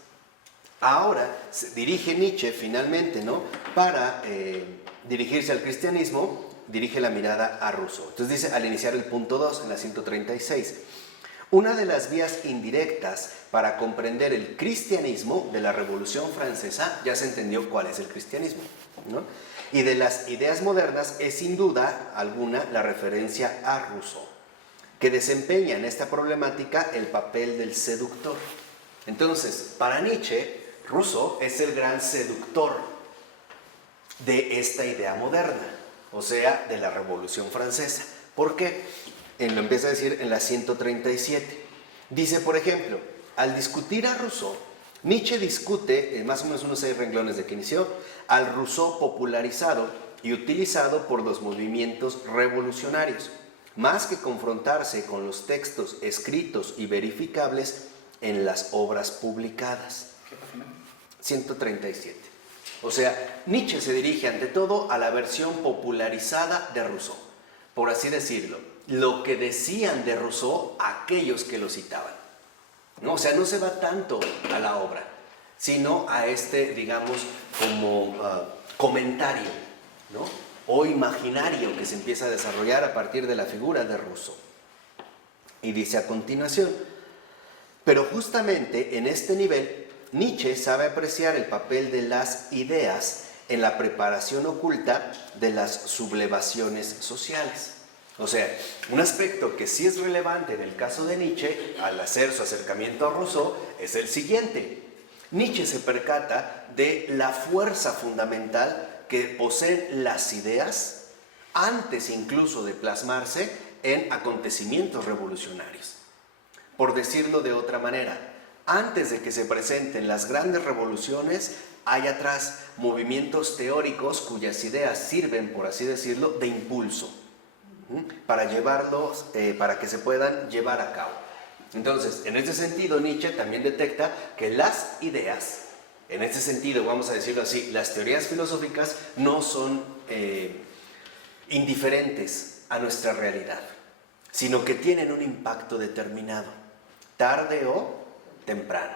ahora se dirige Nietzsche finalmente, ¿no?, para dirigirse al cristianismo, dirige la mirada a Rousseau. Entonces dice, al iniciar el punto 2, en la 136, una de las vías indirectas para comprender el cristianismo de la Revolución Francesa, ya se entendió cuál es el cristianismo, ¿no?, y de las ideas modernas es sin duda alguna la referencia a Rousseau, que desempeña en esta problemática el papel del seductor. Entonces, para Nietzsche, Rousseau es el gran seductor de esta idea moderna, o sea, de la Revolución Francesa. ¿Por qué? Lo empieza a decir en la 137. Dice, por ejemplo, al discutir a Rousseau, Nietzsche discute, más o menos unos 6 renglones de que inició, al Rousseau popularizado y utilizado por los movimientos revolucionarios, más que confrontarse con los textos escritos y verificables en las obras publicadas. 137. O sea, Nietzsche se dirige ante todo a la versión popularizada de Rousseau, por así decirlo, lo que decían de Rousseau aquellos que lo citaban, ¿no? O sea, no se va tanto a la obra, sino a este, digamos, como comentario, ¿no?, o imaginario que se empieza a desarrollar a partir de la figura de Rousseau. Y dice a continuación, pero justamente en este nivel, Nietzsche sabe apreciar el papel de las ideas en la preparación oculta de las sublevaciones sociales. O sea, un aspecto que sí es relevante en el caso de Nietzsche, al hacer su acercamiento a Rousseau, es el siguiente. Nietzsche se percata de la fuerza fundamental que poseen las ideas antes incluso de plasmarse en acontecimientos revolucionarios. Por decirlo de otra manera, antes de que se presenten las grandes revoluciones, hay atrás movimientos teóricos cuyas ideas sirven, por así decirlo, de impulso para llevarlos, para que se puedan llevar a cabo. Entonces, en ese sentido, Nietzsche también detecta que las ideas, en ese sentido, vamos a decirlo así, las teorías filosóficas no son indiferentes a nuestra realidad, sino que tienen un impacto determinado, tarde o temprano,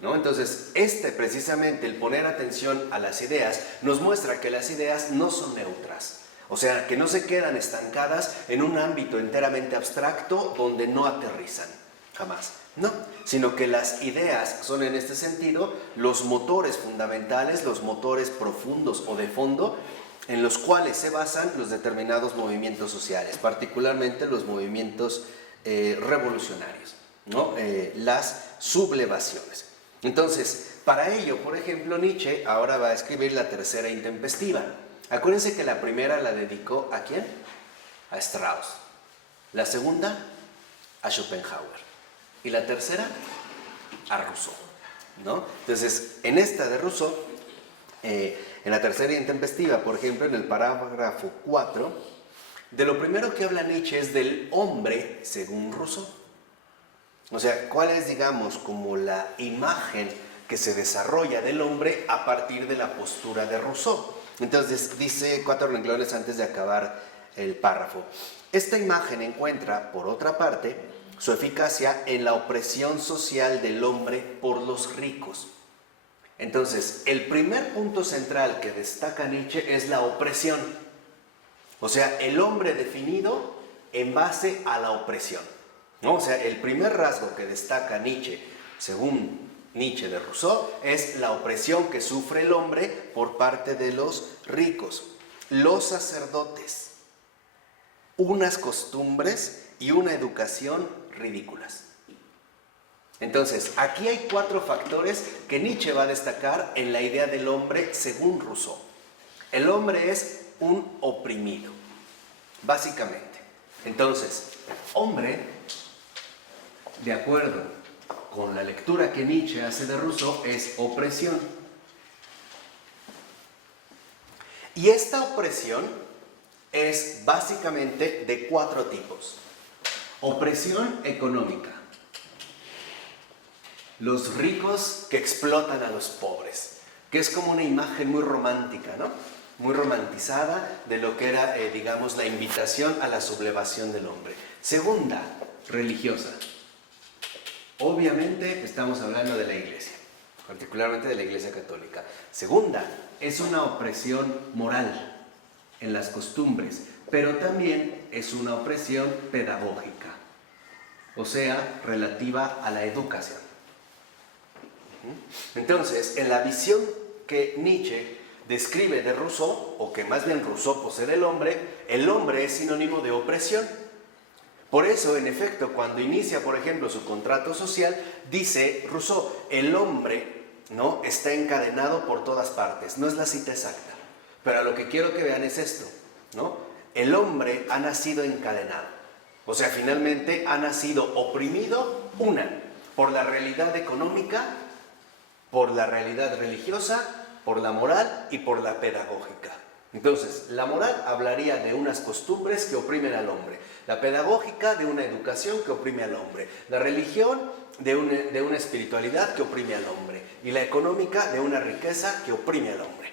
¿no? Entonces, precisamente el poner atención a las ideas nos muestra que las ideas no son neutras, o sea, que no se quedan estancadas en un ámbito enteramente abstracto donde no aterrizan, jamás. No, sino que las ideas son en este sentido los motores fundamentales, los motores profundos o de fondo en los cuales se basan los determinados movimientos sociales, particularmente los movimientos revolucionarios, ¿no? Las sublevaciones. Entonces, para ello, por ejemplo, Nietzsche ahora va a escribir la tercera intempestiva. Acuérdense que la primera la dedicó ¿a quién? A Strauss. La segunda, a Schopenhauer. Y la tercera, a Rousseau, ¿no? Entonces, en esta de Rousseau, en la tercera intempestiva, por ejemplo, en el parágrafo 4, de lo primero que habla Nietzsche es del hombre según Rousseau. O sea, ¿cuál es, digamos, como la imagen que se desarrolla del hombre a partir de la postura de Rousseau? Entonces, dice 4 renglones antes de acabar el párrafo. Esta imagen encuentra, por otra parte, su eficacia en la opresión social del hombre por los ricos. Entonces, el primer punto central que destaca Nietzsche es la opresión. O sea, el hombre definido en base a la opresión, ¿no? O sea, el primer rasgo que destaca Nietzsche, según Nietzsche de Rousseau, es la opresión que sufre el hombre por parte de los ricos, los sacerdotes, unas costumbres y una educación ridículas. Entonces, aquí hay 4 factores que Nietzsche va a destacar en la idea del hombre según Rousseau. El hombre es un oprimido, básicamente. Entonces, hombre, de acuerdo con la lectura que Nietzsche hace de Rousseau, es opresión. Y esta opresión es básicamente de 4 tipos. Opresión económica. Los ricos que explotan a los pobres, que es como una imagen muy romántica, ¿no? Muy romantizada de lo que era, digamos, la invitación a la sublevación del hombre. Segunda, religiosa. Obviamente estamos hablando de la Iglesia, particularmente de la Iglesia Católica. Segunda, es una opresión moral en las costumbres, pero también es una opresión pedagógica, o sea, relativa a la educación. Entonces, en la visión que Nietzsche describe de Rousseau, o que más bien Rousseau posee del hombre, el hombre es sinónimo de opresión. Por eso, en efecto, cuando inicia, por ejemplo, su contrato social, dice Rousseau, el hombre, ¿no?, está encadenado por todas partes. No es la cita exacta, pero lo que quiero que vean es esto, ¿no? El hombre ha nacido encadenado. O sea, finalmente ha nacido oprimido, por la realidad económica, por la realidad religiosa, por la moral y por la pedagógica. Entonces, la moral hablaría de unas costumbres que oprimen al hombre, la pedagógica de una educación que oprime al hombre, la religión de una espiritualidad que oprime al hombre y la económica de una riqueza que oprime al hombre.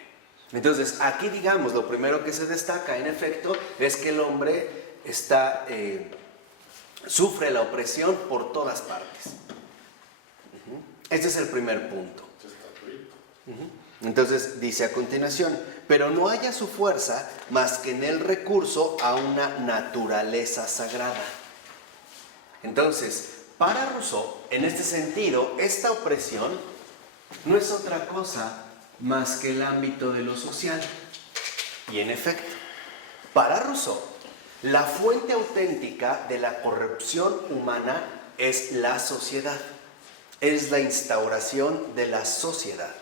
Entonces, aquí, digamos, lo primero que se destaca, en efecto, es que el hombre sufre la opresión por todas partes. Este es el primer punto. Entonces dice a continuación, pero no haya su fuerza más que en el recurso a una naturaleza sagrada. Entonces, para Rousseau, en este sentido, esta opresión no es otra cosa más que el ámbito de lo social. Y en efecto, para Rousseau, la fuente auténtica de la corrupción humana es la sociedad, es la instauración de la sociedad.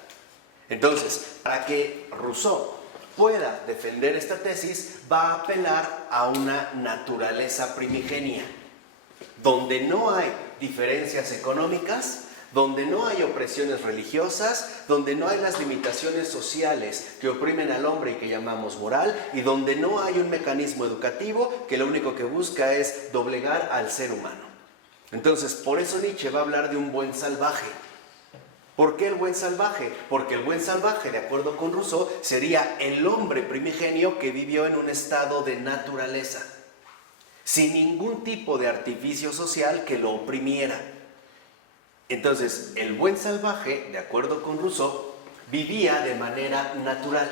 Entonces, para que Rousseau pueda defender esta tesis, va a apelar a una naturaleza primigenia, donde no hay diferencias económicas, donde no hay opresiones religiosas, donde no hay las limitaciones sociales que oprimen al hombre y que llamamos moral, y donde no hay un mecanismo educativo que lo único que busca es doblegar al ser humano. Entonces, por eso Nietzsche va a hablar de un buen salvaje. ¿Por qué el buen salvaje? Porque el buen salvaje, de acuerdo con Rousseau, sería el hombre primigenio que vivió en un estado de naturaleza, sin ningún tipo de artificio social que lo oprimiera. Entonces, el buen salvaje, de acuerdo con Rousseau, vivía de manera natural.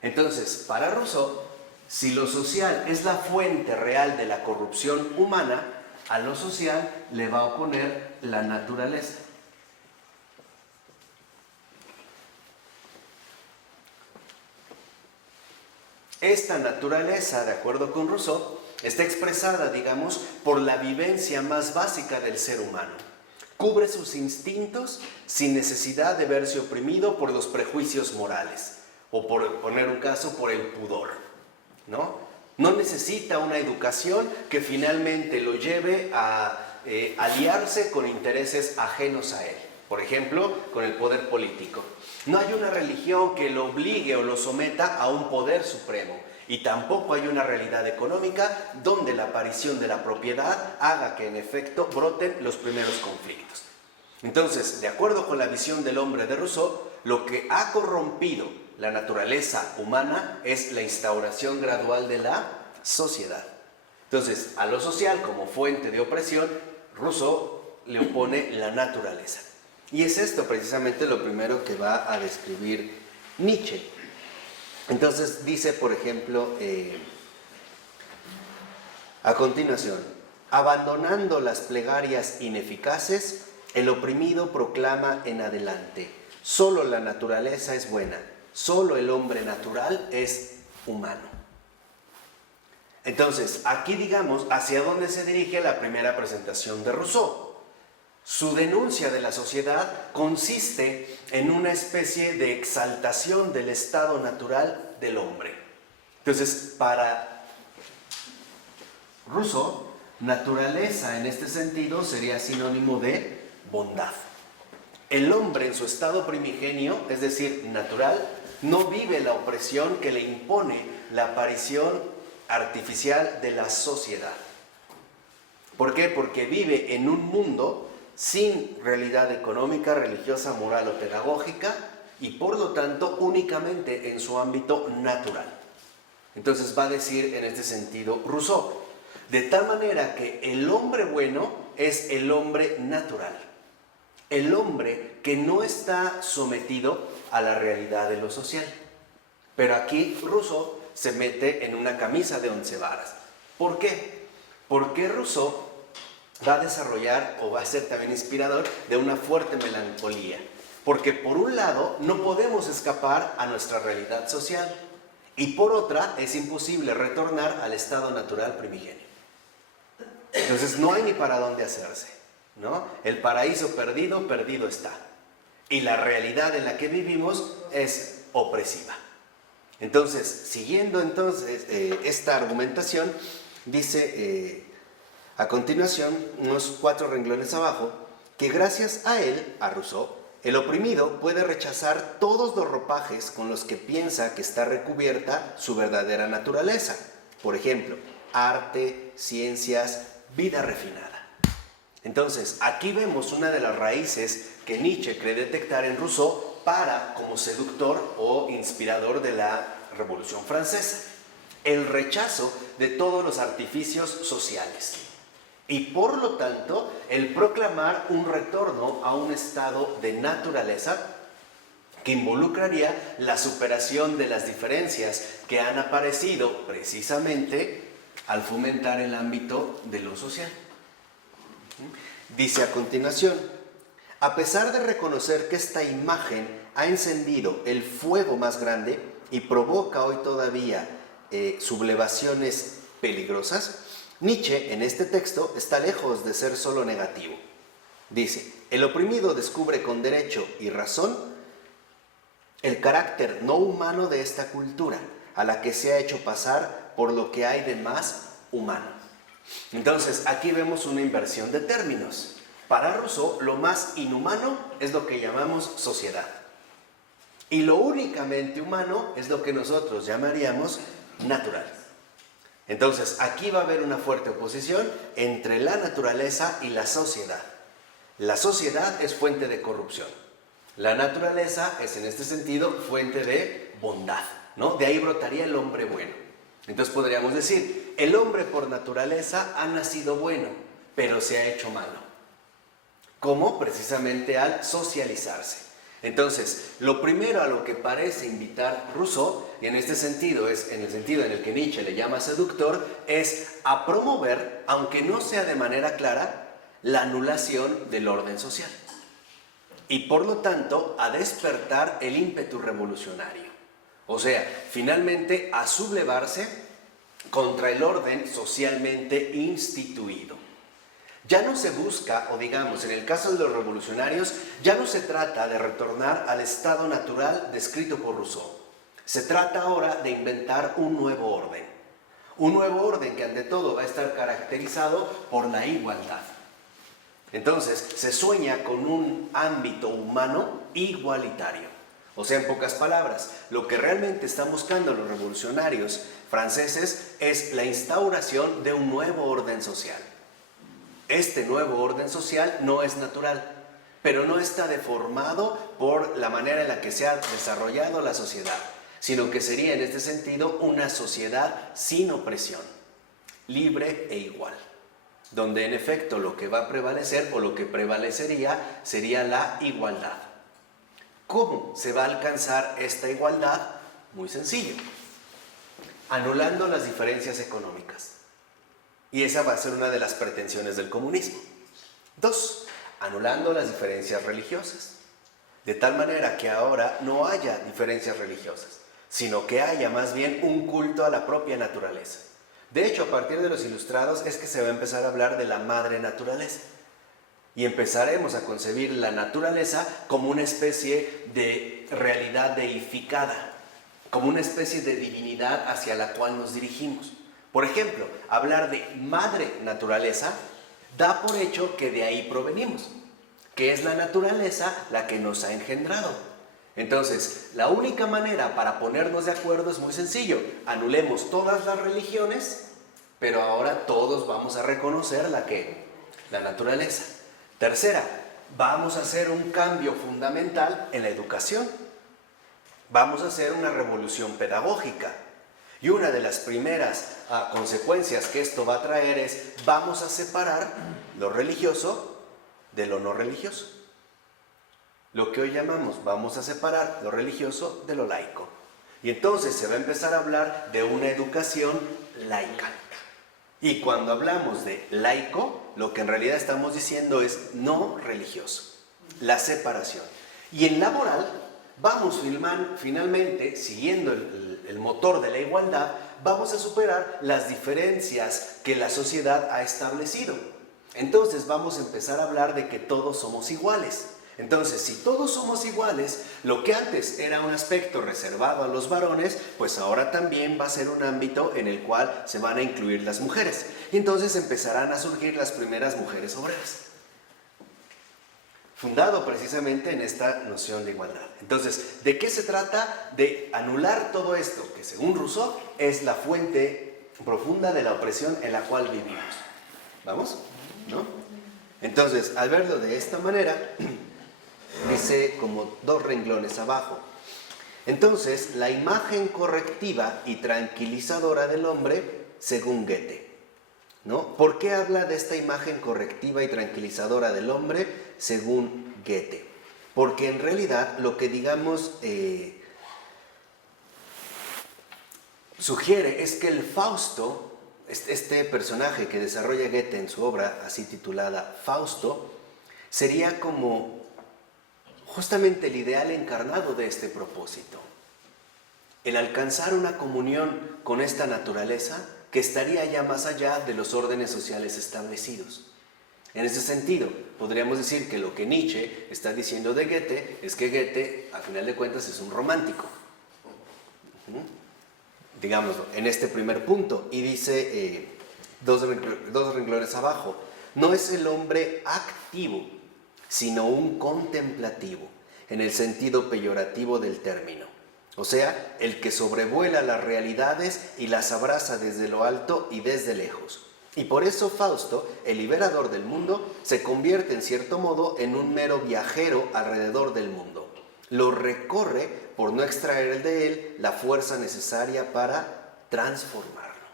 Entonces, para Rousseau, si lo social es la fuente real de la corrupción humana, A lo social le va a oponer la naturaleza. Esta naturaleza, de acuerdo con Rousseau, está expresada, digamos, por la vivencia más básica del ser humano. Cubre sus instintos sin necesidad de verse oprimido por los prejuicios morales, o por poner un caso, por el pudor, ¿no? No necesita una educación que finalmente lo lleve a aliarse con intereses ajenos a él. Por ejemplo, con el poder político. No hay una religión que lo obligue o lo someta a un poder supremo. Y tampoco hay una realidad económica donde la aparición de la propiedad haga que en efecto broten los primeros conflictos. Entonces, de acuerdo con la visión del hombre de Rousseau, lo que ha corrompido la naturaleza humana es la instauración gradual de la sociedad. Entonces, a lo social como fuente de opresión, Rousseau le opone la naturaleza. Y es esto precisamente lo primero que va a describir Nietzsche. Entonces dice, por ejemplo, a continuación, abandonando las plegarias ineficaces, el oprimido proclama en adelante: solo la naturaleza es buena, solo el hombre natural es humano. Entonces, aquí digamos hacia dónde se dirige la primera presentación de Rousseau. Su denuncia de la sociedad consiste en una especie de exaltación del estado natural del hombre. Entonces, para Rousseau, naturaleza en este sentido sería sinónimo de bondad. El hombre en su estado primigenio, es decir, natural, no vive la opresión que le impone la aparición artificial de la sociedad. ¿Por qué? Porque vive en un mundo sin realidad económica, religiosa, moral o pedagógica, y por lo tanto únicamente en su ámbito natural. Entonces va a decir en este sentido Rousseau, de tal manera que el hombre bueno es el hombre natural, el hombre que no está sometido a la realidad de lo social. Pero aquí Rousseau se mete en una camisa de 11 varas. ¿Por qué? Porque Rousseau va a desarrollar o va a ser también inspirador de una fuerte melancolía. Porque por un lado no podemos escapar a nuestra realidad social y por otra es imposible retornar al estado natural primigenio. Entonces no hay ni para dónde hacerse, ¿no? El paraíso perdido, perdido está. Y la realidad en la que vivimos es opresiva. Entonces, siguiendo entonces esta argumentación, dice a continuación, unos 4 renglones abajo, que gracias a él, a Rousseau, el oprimido puede rechazar todos los ropajes con los que piensa que está recubierta su verdadera naturaleza. Por ejemplo, arte, ciencias, vida refinada. Entonces, aquí vemos una de las raíces que Nietzsche cree detectar en Rousseau como seductor o inspirador de la Revolución Francesa. El rechazo de todos los artificios sociales. Y por lo tanto, el proclamar un retorno a un estado de naturaleza que involucraría la superación de las diferencias que han aparecido precisamente al fomentar el ámbito de lo social. Dice a continuación, a pesar de reconocer que esta imagen ha encendido el fuego más grande y provoca hoy todavía sublevaciones peligrosas, Nietzsche en este texto está lejos de ser solo negativo. Dice, el oprimido descubre con derecho y razón el carácter no humano de esta cultura, a la que se ha hecho pasar por lo que hay de más humano. Entonces, aquí vemos una inversión de términos. Para Rousseau, lo más inhumano es lo que llamamos sociedad. Y lo únicamente humano es lo que nosotros llamaríamos natural. Entonces, aquí va a haber una fuerte oposición entre la naturaleza y la sociedad. La sociedad es fuente de corrupción. La naturaleza es, en este sentido, fuente de bondad, ¿no? De ahí brotaría el hombre bueno. Entonces podríamos decir, el hombre por naturaleza ha nacido bueno, pero se ha hecho malo. ¿Cómo? Precisamente al socializarse. Entonces, lo primero a lo que parece invitar Rousseau, y en este sentido es en el sentido en el que Nietzsche le llama seductor, es a promover, aunque no sea de manera clara, la anulación del orden social. Y por lo tanto, a despertar el ímpetu revolucionario. O sea, finalmente a sublevarse contra el orden socialmente instituido. Ya no se busca, o digamos, en el caso de los revolucionarios, ya no se trata de retornar al estado natural descrito por Rousseau. Se trata ahora de inventar un nuevo orden. Un nuevo orden que ante todo va a estar caracterizado por la igualdad. Entonces, se sueña con un ámbito humano igualitario. O sea, en pocas palabras, lo que realmente están buscando los revolucionarios franceses es la instauración de un nuevo orden social. Este nuevo orden social no es natural, pero no está deformado por la manera en la que se ha desarrollado la sociedad, sino que sería en este sentido una sociedad sin opresión, libre e igual, donde en efecto lo que va a prevalecer o lo que prevalecería sería la igualdad. ¿Cómo se va a alcanzar esta igualdad? Muy sencillo, anulando las diferencias económicas. Y esa va a ser una de las pretensiones del comunismo. 2, anulando las diferencias religiosas. De tal manera que ahora no haya diferencias religiosas, sino que haya más bien un culto a la propia naturaleza. De hecho, a partir de los ilustrados es que se va a empezar a hablar de la madre naturaleza. Y empezaremos a concebir la naturaleza como una especie de realidad deificada, como una especie de divinidad hacia la cual nos dirigimos. Por ejemplo, hablar de madre naturaleza da por hecho que de ahí provenimos, que es la naturaleza la que nos ha engendrado. Entonces, la única manera para ponernos de acuerdo es muy sencillo. Anulemos todas las religiones, pero ahora todos vamos a reconocer la naturaleza. Tercera, vamos a hacer un cambio fundamental en la educación. Vamos a hacer una revolución pedagógica. Y una de las primeras consecuencias que esto va a traer es, vamos a separar lo religioso de lo no religioso. Lo que hoy llamamos, vamos a separar lo religioso de lo laico. Y entonces se va a empezar a hablar de una educación laica. Y cuando hablamos de laico, lo que en realidad estamos diciendo es no religioso, la separación. Y en la moral, vamos finalmente, siguiendo el motor de la igualdad, vamos a superar las diferencias que la sociedad ha establecido. Entonces vamos a empezar a hablar de que todos somos iguales. Entonces, si todos somos iguales, lo que antes era un aspecto reservado a los varones, pues ahora también va a ser un ámbito en el cual se van a incluir las mujeres. Y entonces empezarán a surgir las primeras mujeres obreras, fundado precisamente en esta noción de igualdad. Entonces, ¿de qué se trata? De anular todo esto, que según Rousseau es la fuente profunda de la opresión en la cual vivimos. ¿Vamos? ¿No? Entonces, al verlo de esta manera, dice como 2 renglones abajo. Entonces, la imagen correctiva y tranquilizadora del hombre, según Goethe. ¿No? ¿Por qué habla de esta imagen correctiva y tranquilizadora del hombre según Goethe? Porque en realidad lo que digamos sugiere es que el Fausto, este personaje que desarrolla Goethe en su obra así titulada Fausto, sería como justamente el ideal encarnado de este propósito. El alcanzar una comunión con esta naturaleza que estaría ya más allá de los órdenes sociales establecidos. En ese sentido, podríamos decir que lo que Nietzsche está diciendo de Goethe es que Goethe, a final de cuentas, es un romántico. Digámoslo, en este primer punto. Y dice, 2 renglones abajo, no es el hombre activo, sino un contemplativo, en el sentido peyorativo del término. O sea, el que sobrevuela las realidades y las abraza desde lo alto y desde lejos. Y por eso Fausto, el liberador del mundo, se convierte en cierto modo en un mero viajero alrededor del mundo. Lo recorre por no extraer de él la fuerza necesaria para transformarlo.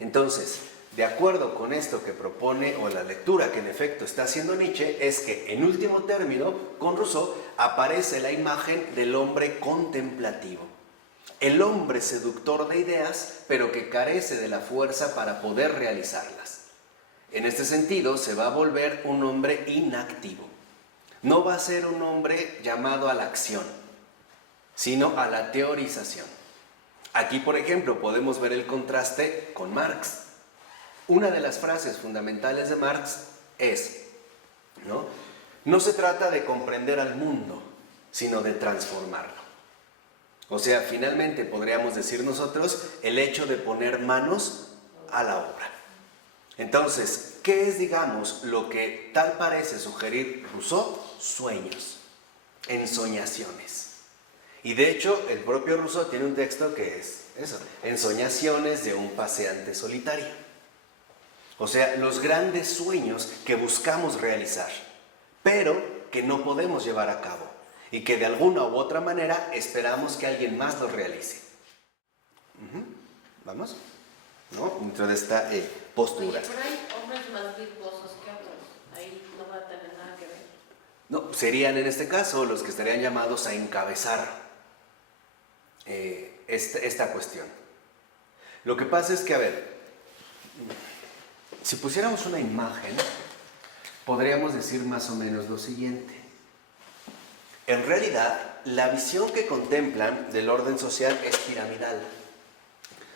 Entonces, de acuerdo con esto que propone, o la lectura que en efecto está haciendo Nietzsche, es que en último término, con Rousseau, aparece la imagen del hombre contemplativo. El hombre seductor de ideas, pero que carece de la fuerza para poder realizarlas. En este sentido, se va a volver un hombre inactivo. No va a ser un hombre llamado a la acción, sino a la teorización. Aquí, por ejemplo, podemos ver el contraste con Marx. Una de las frases fundamentales de Marx es, no se trata de comprender al mundo, sino de transformarlo. O sea, finalmente podríamos decir nosotros el hecho de poner manos a la obra. Entonces, ¿qué es, digamos, lo que tal parece sugerir Rousseau? Sueños, ensoñaciones. Y de hecho, el propio Rousseau tiene un texto que es eso, ensoñaciones de un paseante solitario. O sea, los grandes sueños que buscamos realizar, pero que no podemos llevar a cabo y que de alguna u otra manera esperamos que alguien más los realice. ¿Vamos? ¿No? Dentro de esta postura. Oye, pero hay hombres más virtuosos que otros. Ahí no va a tener nada que ver. No, serían en este caso los que estarían llamados a encabezar esta cuestión. Lo que pasa es que, a ver, si pusiéramos una imagen, podríamos decir más o menos lo siguiente. En realidad, la visión que contemplan del orden social es piramidal,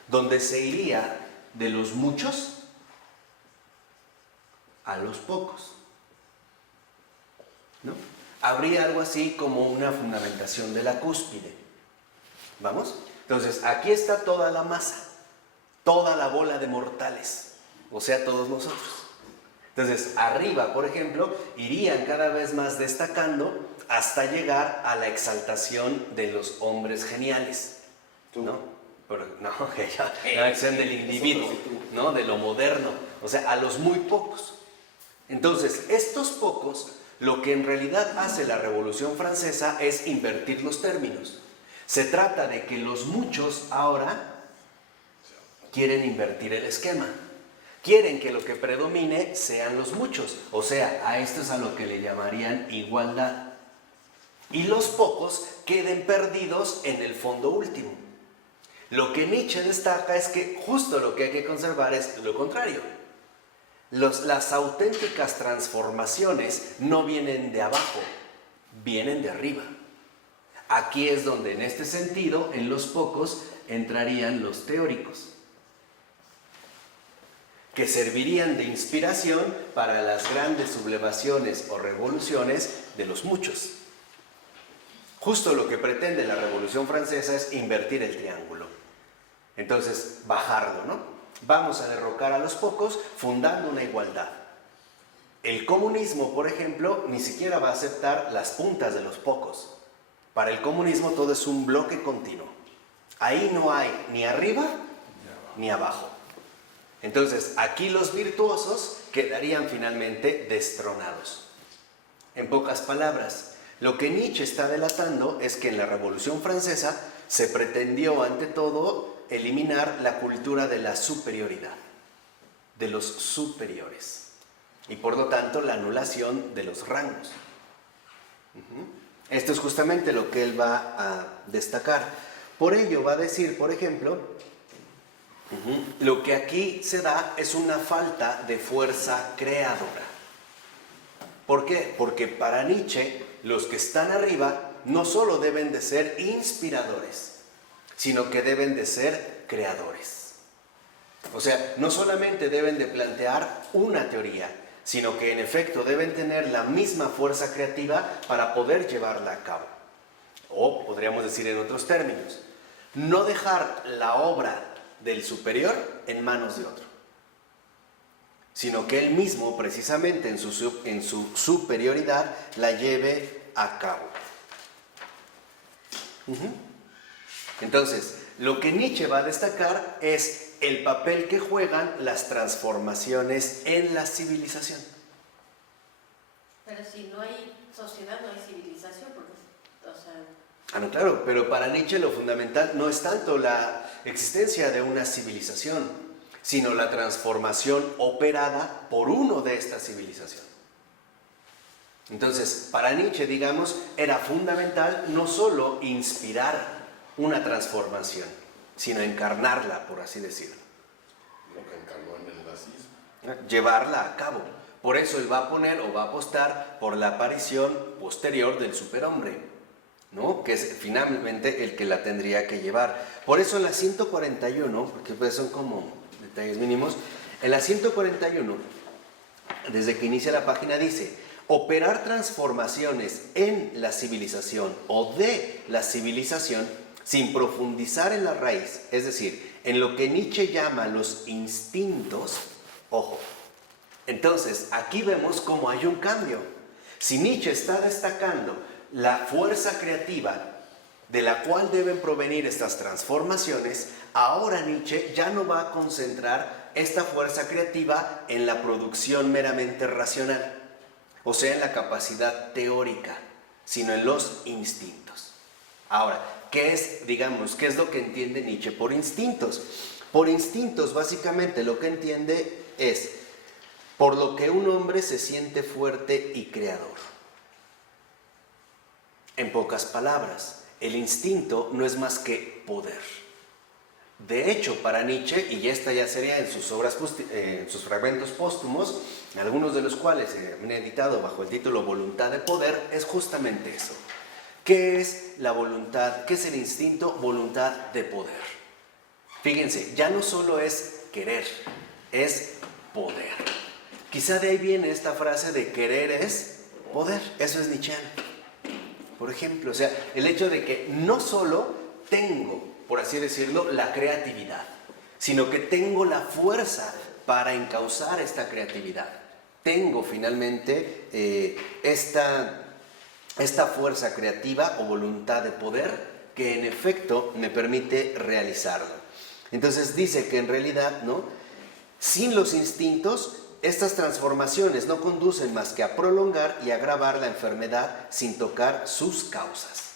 donde se iría de los muchos a los pocos, ¿no? Habría algo así como una fundamentación de la cúspide. ¿Vamos? Entonces, aquí está toda la masa, toda la bola de mortales, o sea, todos nosotros. Entonces, arriba, por ejemplo, irían cada vez más destacando hasta llegar a la exaltación de los hombres geniales, ¿no? La acción del individuo, ¿no? De lo moderno, o sea, a los muy pocos. Entonces, estos pocos, lo que en realidad hace la Revolución Francesa es invertir los términos. Se trata de que los muchos ahora quieren invertir el esquema. Quieren que lo que predomine sean los muchos, o sea, a esto es a lo que le llamarían igualdad. Y los pocos queden perdidos en el fondo último. Lo que Nietzsche destaca es que justo lo que hay que conservar es lo contrario. Las auténticas transformaciones no vienen de abajo, vienen de arriba. Aquí es donde, en este sentido, en los pocos entrarían los teóricos, que servirían de inspiración para las grandes sublevaciones o revoluciones de los muchos. Justo lo que pretende la Revolución Francesa es invertir el triángulo. Entonces, bajarlo, ¿no? Vamos a derrocar a los pocos fundando una igualdad. El comunismo, por ejemplo, ni siquiera va a aceptar las puntas de los pocos. Para el comunismo todo es un bloque continuo. Ahí no hay ni arriba ni abajo. Entonces, aquí los virtuosos quedarían finalmente destronados. En pocas palabras, lo que Nietzsche está delatando es que en la Revolución Francesa se pretendió ante todo eliminar la cultura de la superioridad, de los superiores, y por lo tanto la anulación de los rangos. Esto es justamente lo que él va a destacar. Por ello va a decir, por ejemplo, lo que aquí se da es una falta de fuerza creadora. ¿Por qué? Porque para Nietzsche los que están arriba no solo deben de ser inspiradores, sino que deben de ser creadores. O sea, no solamente deben de plantear una teoría, sino que en efecto deben tener la misma fuerza creativa para poder llevarla a cabo. O podríamos decir en otros términos, no dejar la obra del superior en manos de otro, sino que él mismo precisamente en su superioridad la lleve a cabo. Entonces, lo que Nietzsche va a destacar es el papel que juegan las transformaciones en la civilización. Pero si no hay sociedad, no hay civilización, porque, no, claro, pero para Nietzsche lo fundamental no es tanto la existencia de una civilización, sino la transformación operada por uno de esta civilización. Entonces, para Nietzsche, digamos, era fundamental no solo inspirar una transformación, sino encarnarla, por así decirlo. Lo que encarnó en el nazismo. Llevarla a cabo. Por eso él va a poner o va a apostar por la aparición posterior del superhombre, ¿no? Que es finalmente el que la tendría que llevar. Por eso en la 141, porque pues son como detalles mínimos, en la 141, desde que inicia la página dice: operar transformaciones en la civilización o de la civilización sin profundizar en la raíz, es decir, en lo que Nietzsche llama los instintos. Ojo, entonces aquí vemos cómo hay un cambio. Si Nietzsche está destacando la fuerza creativa de la cual deben provenir estas transformaciones, ahora Nietzsche ya no va a concentrar esta fuerza creativa en la producción meramente racional, o sea, en la capacidad teórica, sino en los instintos. Ahora, ¿qué es lo que entiende Nietzsche por instintos? Por instintos, básicamente, lo que entiende es por lo que un hombre se siente fuerte y creador. En pocas palabras, el instinto no es más que poder. De hecho, para Nietzsche, y esta ya sería en sus obras, en sus fragmentos póstumos, algunos de los cuales se han editado bajo el título Voluntad de Poder, es justamente eso. ¿Qué es la voluntad? ¿Qué es el instinto? Voluntad de poder. Fíjense, ya no solo es querer, es poder. Quizá de ahí viene esta frase de querer es poder. Eso es nietzscheano. Por ejemplo, o sea, el hecho de que no solo tengo, por así decirlo, la creatividad, sino que tengo la fuerza para encauzar esta creatividad. Tengo finalmente esta fuerza creativa o voluntad de poder que en efecto me permite realizarlo. Entonces dice que en realidad, ¿no?, sin los instintos, estas transformaciones no conducen más que a prolongar y agravar la enfermedad sin tocar sus causas.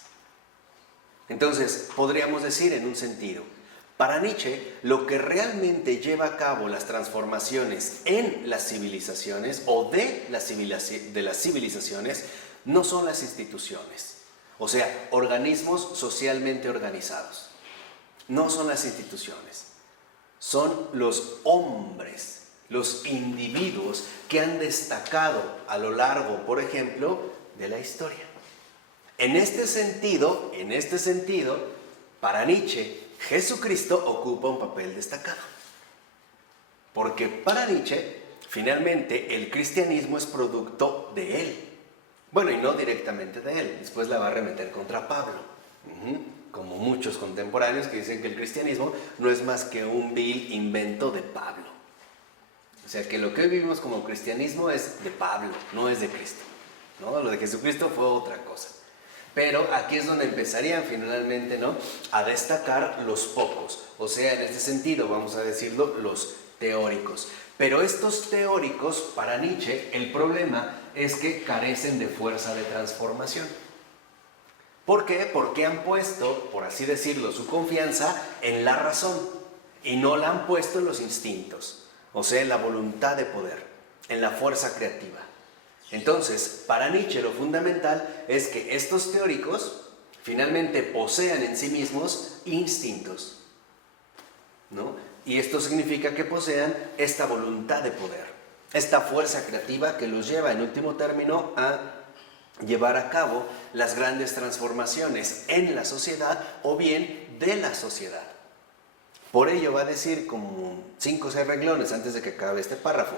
Entonces, podríamos decir en un sentido, para Nietzsche, lo que realmente lleva a cabo las transformaciones en las civilizaciones o de las civilizaciones no son las instituciones, o sea, organismos socialmente organizados. No son las instituciones, son los hombres, los individuos que han destacado a lo largo, por ejemplo, de la historia. En este sentido, para Nietzsche, Jesucristo ocupa un papel destacado. Porque para Nietzsche, finalmente, el cristianismo es producto de él. Bueno, y no directamente de él, después la va a remeter contra Pablo. Como muchos contemporáneos que dicen que el cristianismo no es más que un vil invento de Pablo. O sea, que lo que hoy vivimos como cristianismo es de Pablo, no es de Cristo, ¿no? Lo de Jesucristo fue otra cosa. Pero aquí es donde empezarían finalmente, ¿no?, a destacar los pocos. O sea, en este sentido, vamos a decirlo, los teóricos. Pero estos teóricos, para Nietzsche, el problema es que carecen de fuerza de transformación. ¿Por qué? Porque han puesto, por así decirlo, su confianza en la razón y no la han puesto en los instintos, o sea, en la voluntad de poder, en la fuerza creativa. Entonces, para Nietzsche lo fundamental es que estos teóricos finalmente posean en sí mismos instintos, ¿no? Y esto significa que posean esta voluntad de poder, esta fuerza creativa que los lleva en último término a llevar a cabo las grandes transformaciones en la sociedad o bien de la sociedad. Por ello va a decir como 5 o 6 renglones antes de que acabe este párrafo: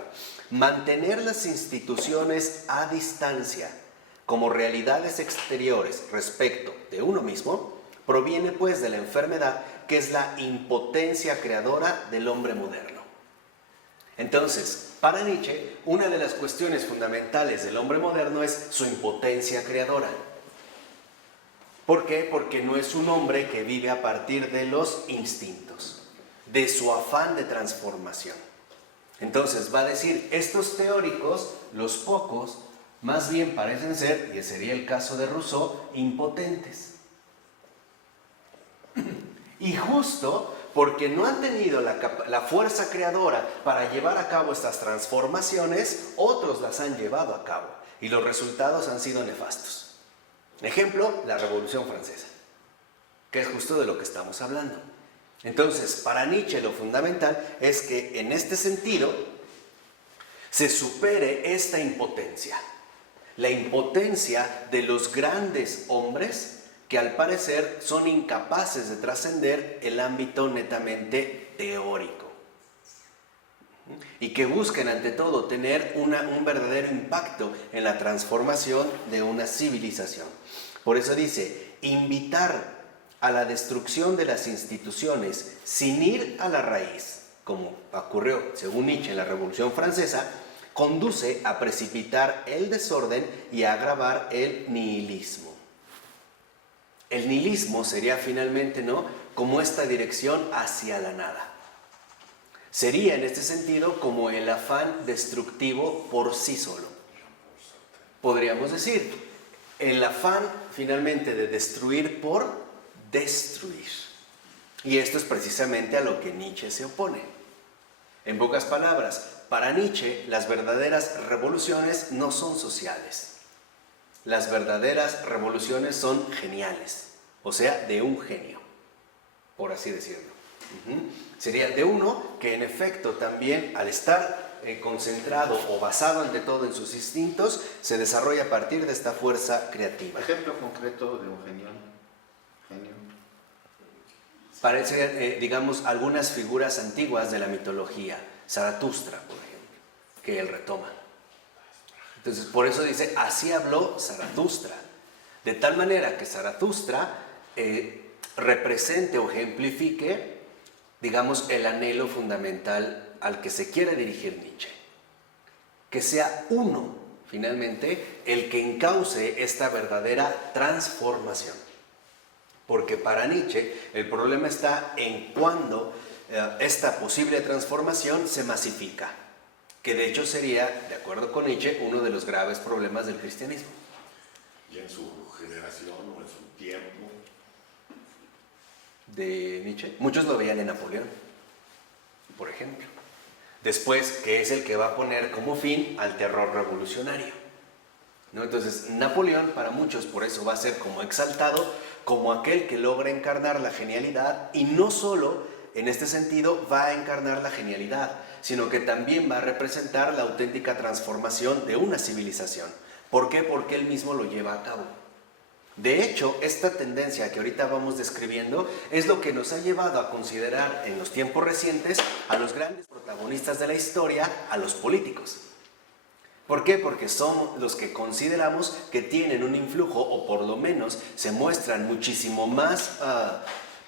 mantener las instituciones a distancia como realidades exteriores respecto de uno mismo proviene pues de la enfermedad que es la impotencia creadora del hombre moderno. Entonces, para Nietzsche, una de las cuestiones fundamentales del hombre moderno es su impotencia creadora. ¿Por qué? Porque no es un hombre que vive a partir de los instintos, de su afán de transformación. Entonces va a decir, estos teóricos, los pocos, más bien parecen ser, y ese sería el caso de Rousseau, impotentes. Y justo porque no han tenido la fuerza creadora para llevar a cabo estas transformaciones, otros las han llevado a cabo y los resultados han sido nefastos. Ejemplo, la Revolución Francesa, que es justo de lo que estamos hablando. Entonces, para Nietzsche lo fundamental es que en este sentido se supere esta impotencia, la impotencia de los grandes hombres que al parecer son incapaces de trascender el ámbito netamente teórico y que busquen ante todo tener un verdadero impacto en la transformación de una civilización. Por eso dice, invitar a la destrucción de las instituciones sin ir a la raíz, como ocurrió según Nietzsche en la Revolución Francesa, conduce a precipitar el desorden y a agravar el nihilismo. El nihilismo sería finalmente, ¿no?, como esta dirección hacia la nada. Sería en este sentido como el afán destructivo por sí solo. Podríamos decir, el afán finalmente de destruir por destruir. Y esto es precisamente a lo que Nietzsche se opone. En pocas palabras, para Nietzsche las verdaderas revoluciones no son sociales. Las verdaderas revoluciones son geniales, o sea, de un genio, por así decirlo. Sería de uno que en efecto también al estar concentrado o basado ante todo en sus instintos, se desarrolla a partir de esta fuerza creativa. Ejemplo concreto de un genio. Parece, digamos, algunas figuras antiguas de la mitología, Zaratustra, por ejemplo, que él retoma. Entonces, por eso dice, así habló Zaratustra. De tal manera que Zaratustra represente o ejemplifique, digamos, el anhelo fundamental al que se quiere dirigir Nietzsche. Que sea uno, finalmente, el que encauce esta verdadera transformación. Porque para Nietzsche el problema está en cuando esta posible transformación se masifica. Que de hecho sería, de acuerdo con Nietzsche, uno de los graves problemas del cristianismo. Y en su generación o en su tiempo. De Nietzsche, muchos lo veían en Napoleón, por ejemplo. Después, que es el que va a poner como fin al terror revolucionario, ¿no? Entonces, Napoleón para muchos por eso va a ser como exaltado, como aquel que logra encarnar la genialidad, y no solo en este sentido va a encarnar la genialidad, sino que también va a representar la auténtica transformación de una civilización. ¿Por qué? Porque él mismo lo lleva a cabo. De hecho, esta tendencia que ahorita vamos describiendo es lo que nos ha llevado a considerar en los tiempos recientes a los grandes protagonistas de la historia, a los políticos. ¿Por qué? Porque son los que consideramos que tienen un influjo, o por lo menos se muestran muchísimo más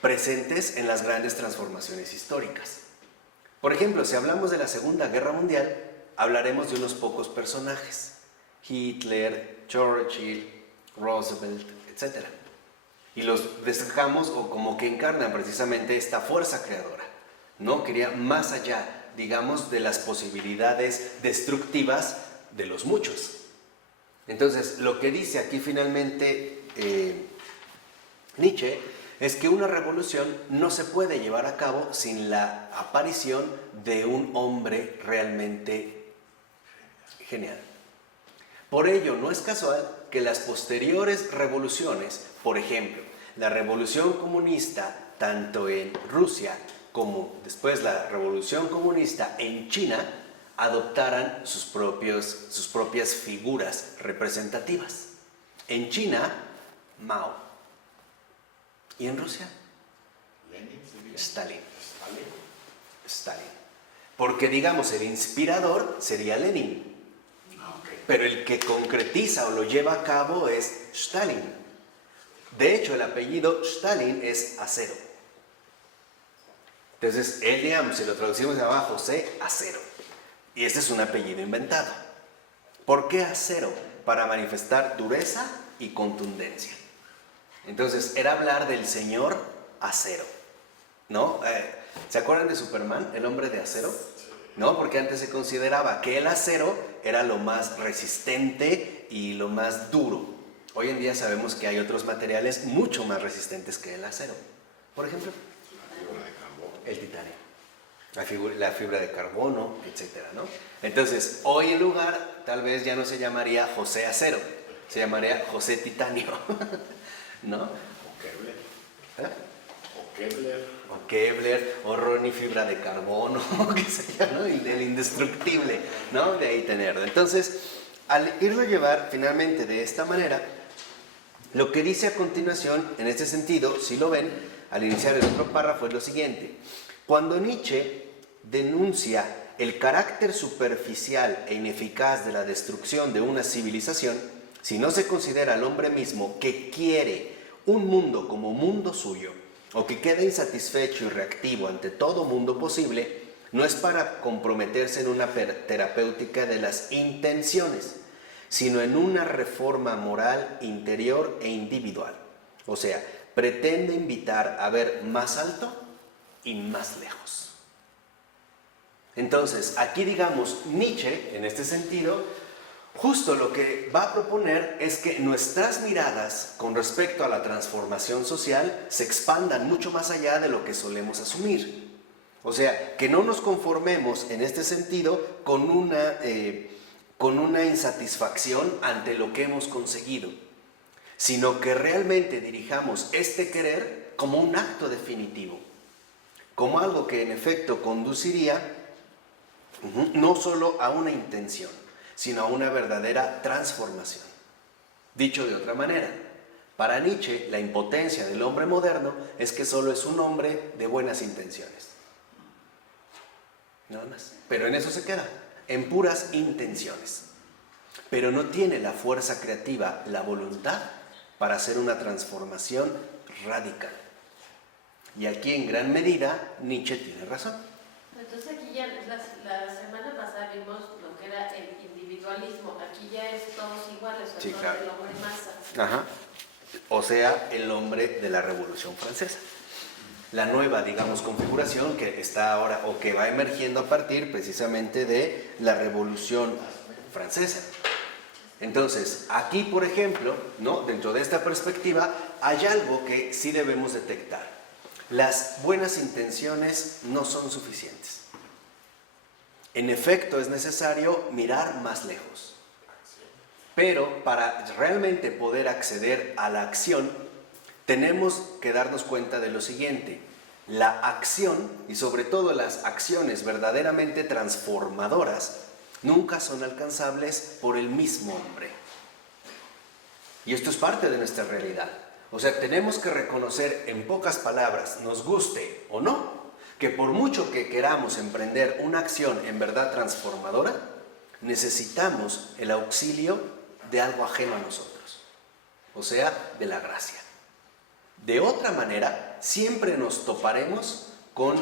presentes en las grandes transformaciones históricas. Por ejemplo, si hablamos de la Segunda Guerra Mundial, hablaremos de unos pocos personajes: Hitler, Churchill, Roosevelt, etc. Y los destacamos o como que encarnan precisamente esta fuerza creadora, ¿no? Quería más allá, digamos, de las posibilidades destructivas de los muchos. Entonces, lo que dice aquí finalmente Nietzsche es que una revolución no se puede llevar a cabo sin la aparición de un hombre realmente genial. Por ello, no es casual que las posteriores revoluciones, por ejemplo, la revolución comunista tanto en Rusia como después la revolución comunista en China, adoptaran sus propias figuras representativas. En China, Mao. ¿Y en Rusia? Stalin. Porque, digamos, el inspirador sería Lenin. Pero el que concretiza o lo lleva a cabo es Stalin. De hecho, el apellido Stalin es acero. Entonces, él, digamos, si lo traducimos de abajo, José Acero. Y este es un apellido inventado. ¿Por qué acero? Para manifestar dureza y contundencia. Entonces, era hablar del señor acero, ¿no? ¿Se acuerdan de Superman, el hombre de acero? ¿No? Porque antes se consideraba que el acero era lo más resistente y lo más duro. Hoy en día sabemos que hay otros materiales mucho más resistentes que el acero. Por ejemplo, Fibra de carbono. El titanio, la fibra de carbono, etcétera, ¿no? Entonces, hoy en lugar, tal vez ya no se llamaría José Acero, se llamaría José Titanio, ¿no? O Kevlar. ¿Eh? O Kevlar. O Kevlar, o Ronnie Fibra de Carbono, qué sé yo, ¿no? El indestructible, ¿no? De ahí tenerlo. Entonces, al irlo a llevar finalmente de esta manera, lo que dice a continuación, en este sentido, si lo ven, al iniciar el otro párrafo es lo siguiente. Cuando Nietzsche denuncia el carácter superficial e ineficaz de la destrucción de una civilización, si no se considera al hombre mismo que quiere un mundo como mundo suyo, o que queda insatisfecho y reactivo ante todo mundo posible, no es para comprometerse en una terapéutica de las intenciones, sino en una reforma moral interior e individual. O sea, pretende invitar a ver más alto y más lejos. Entonces, aquí digamos, Nietzsche, en este sentido, justo lo que va a proponer es que nuestras miradas con respecto a la transformación social se expandan mucho más allá de lo que solemos asumir. O sea, que no nos conformemos en este sentido con una insatisfacción ante lo que hemos conseguido, sino que realmente dirijamos este querer como un acto definitivo, como algo que en efecto conduciría no solo a una intención, sino a una verdadera transformación. Dicho de otra manera, para Nietzsche la impotencia del hombre moderno es que solo es un hombre de buenas intenciones. Nada más. Pero en eso se queda, en puras intenciones. Pero no tiene la fuerza creativa, la voluntad para hacer una transformación radical. Y aquí en gran medida Nietzsche tiene razón. Entonces aquí ya, la semana pasada vimos lo que era el individualismo, aquí ya es todos iguales, o Sí, sea, claro. el hombre masa. Ajá. O sea, el hombre de la Revolución Francesa. La nueva, digamos, configuración que está ahora o que va emergiendo a partir precisamente de la Revolución Francesa. Entonces, aquí, por ejemplo, ¿no? Dentro de esta perspectiva, hay algo que sí debemos detectar. Las buenas intenciones no son suficientes. En efecto, es necesario mirar más lejos. Pero para realmente poder acceder a la acción, tenemos que darnos cuenta de lo siguiente. La acción, y sobre todo las acciones verdaderamente transformadoras, nunca son alcanzables por el mismo hombre. Y esto es parte de nuestra realidad. O sea, tenemos que reconocer en pocas palabras, nos guste o no, que por mucho que queramos emprender una acción en verdad transformadora, necesitamos el auxilio de algo ajeno a nosotros, o sea, de la gracia. De otra manera, siempre nos toparemos con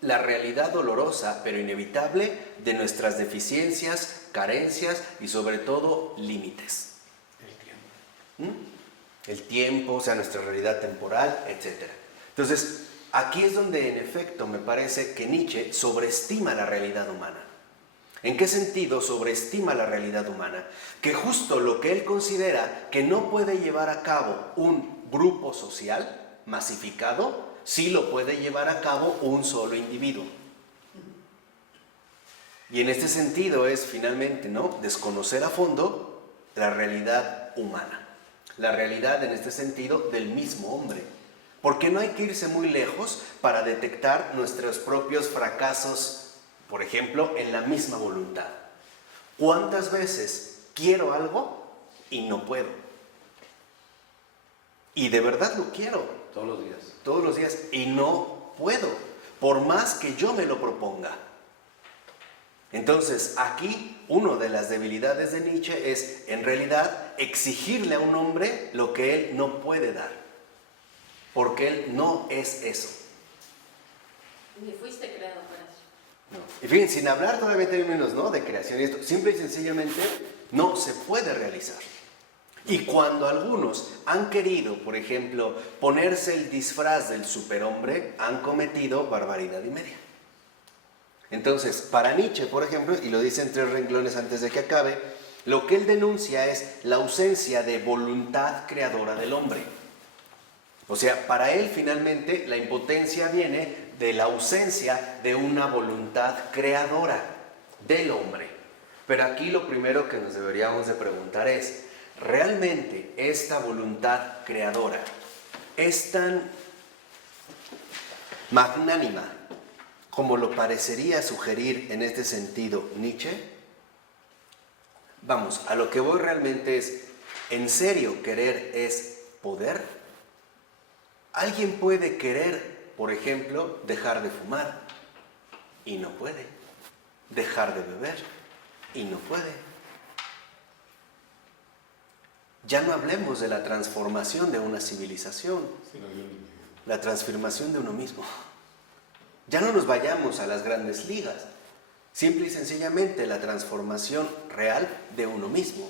la realidad dolorosa, pero inevitable, de nuestras deficiencias, carencias y sobre todo límites. El tiempo, o sea, nuestra realidad temporal, etc. Entonces, aquí es donde en efecto me parece que Nietzsche sobreestima la realidad humana. ¿En qué sentido sobreestima la realidad humana? Que justo lo que él considera que no puede llevar a cabo un grupo social masificado, sí lo puede llevar a cabo un solo individuo. Y en este sentido es finalmente, ¿no?, desconocer a fondo la realidad humana. La realidad en este sentido del mismo hombre. Porque no hay que irse muy lejos para detectar nuestros propios fracasos, por ejemplo, en la misma voluntad. ¿Cuántas veces quiero algo y no puedo? Y de verdad lo quiero. Todos los días. Todos los días. Y no puedo, por más que yo me lo proponga. Entonces, aquí, una de las debilidades de Nietzsche es, en realidad, exigirle a un hombre lo que él no puede dar. Porque él no es eso. Ni fuiste creado para eso. No. Y fíjense, sin hablar todavía en términos, ¿no?, de creación y esto, simple y sencillamente no se puede realizar. Y cuando algunos han querido, por ejemplo, ponerse el disfraz del superhombre, han cometido barbaridad y media. Entonces, para Nietzsche, por ejemplo, y lo dice en 3 renglones antes de que acabe, lo que él denuncia es la ausencia de voluntad creadora del hombre. O sea, para él finalmente la impotencia viene de la ausencia de una voluntad creadora del hombre. Pero aquí lo primero que nos deberíamos de preguntar es, ¿realmente esta voluntad creadora es tan magnánima como lo parecería sugerir en este sentido Nietzsche? Vamos, a lo que voy realmente es, ¿en serio querer es poder? Alguien puede querer, por ejemplo, dejar de fumar y no puede, dejar de beber y no puede. Ya no hablemos de la transformación de una civilización, la transformación de uno mismo. Ya no nos vayamos a las grandes ligas, simple y sencillamente la transformación real de uno mismo.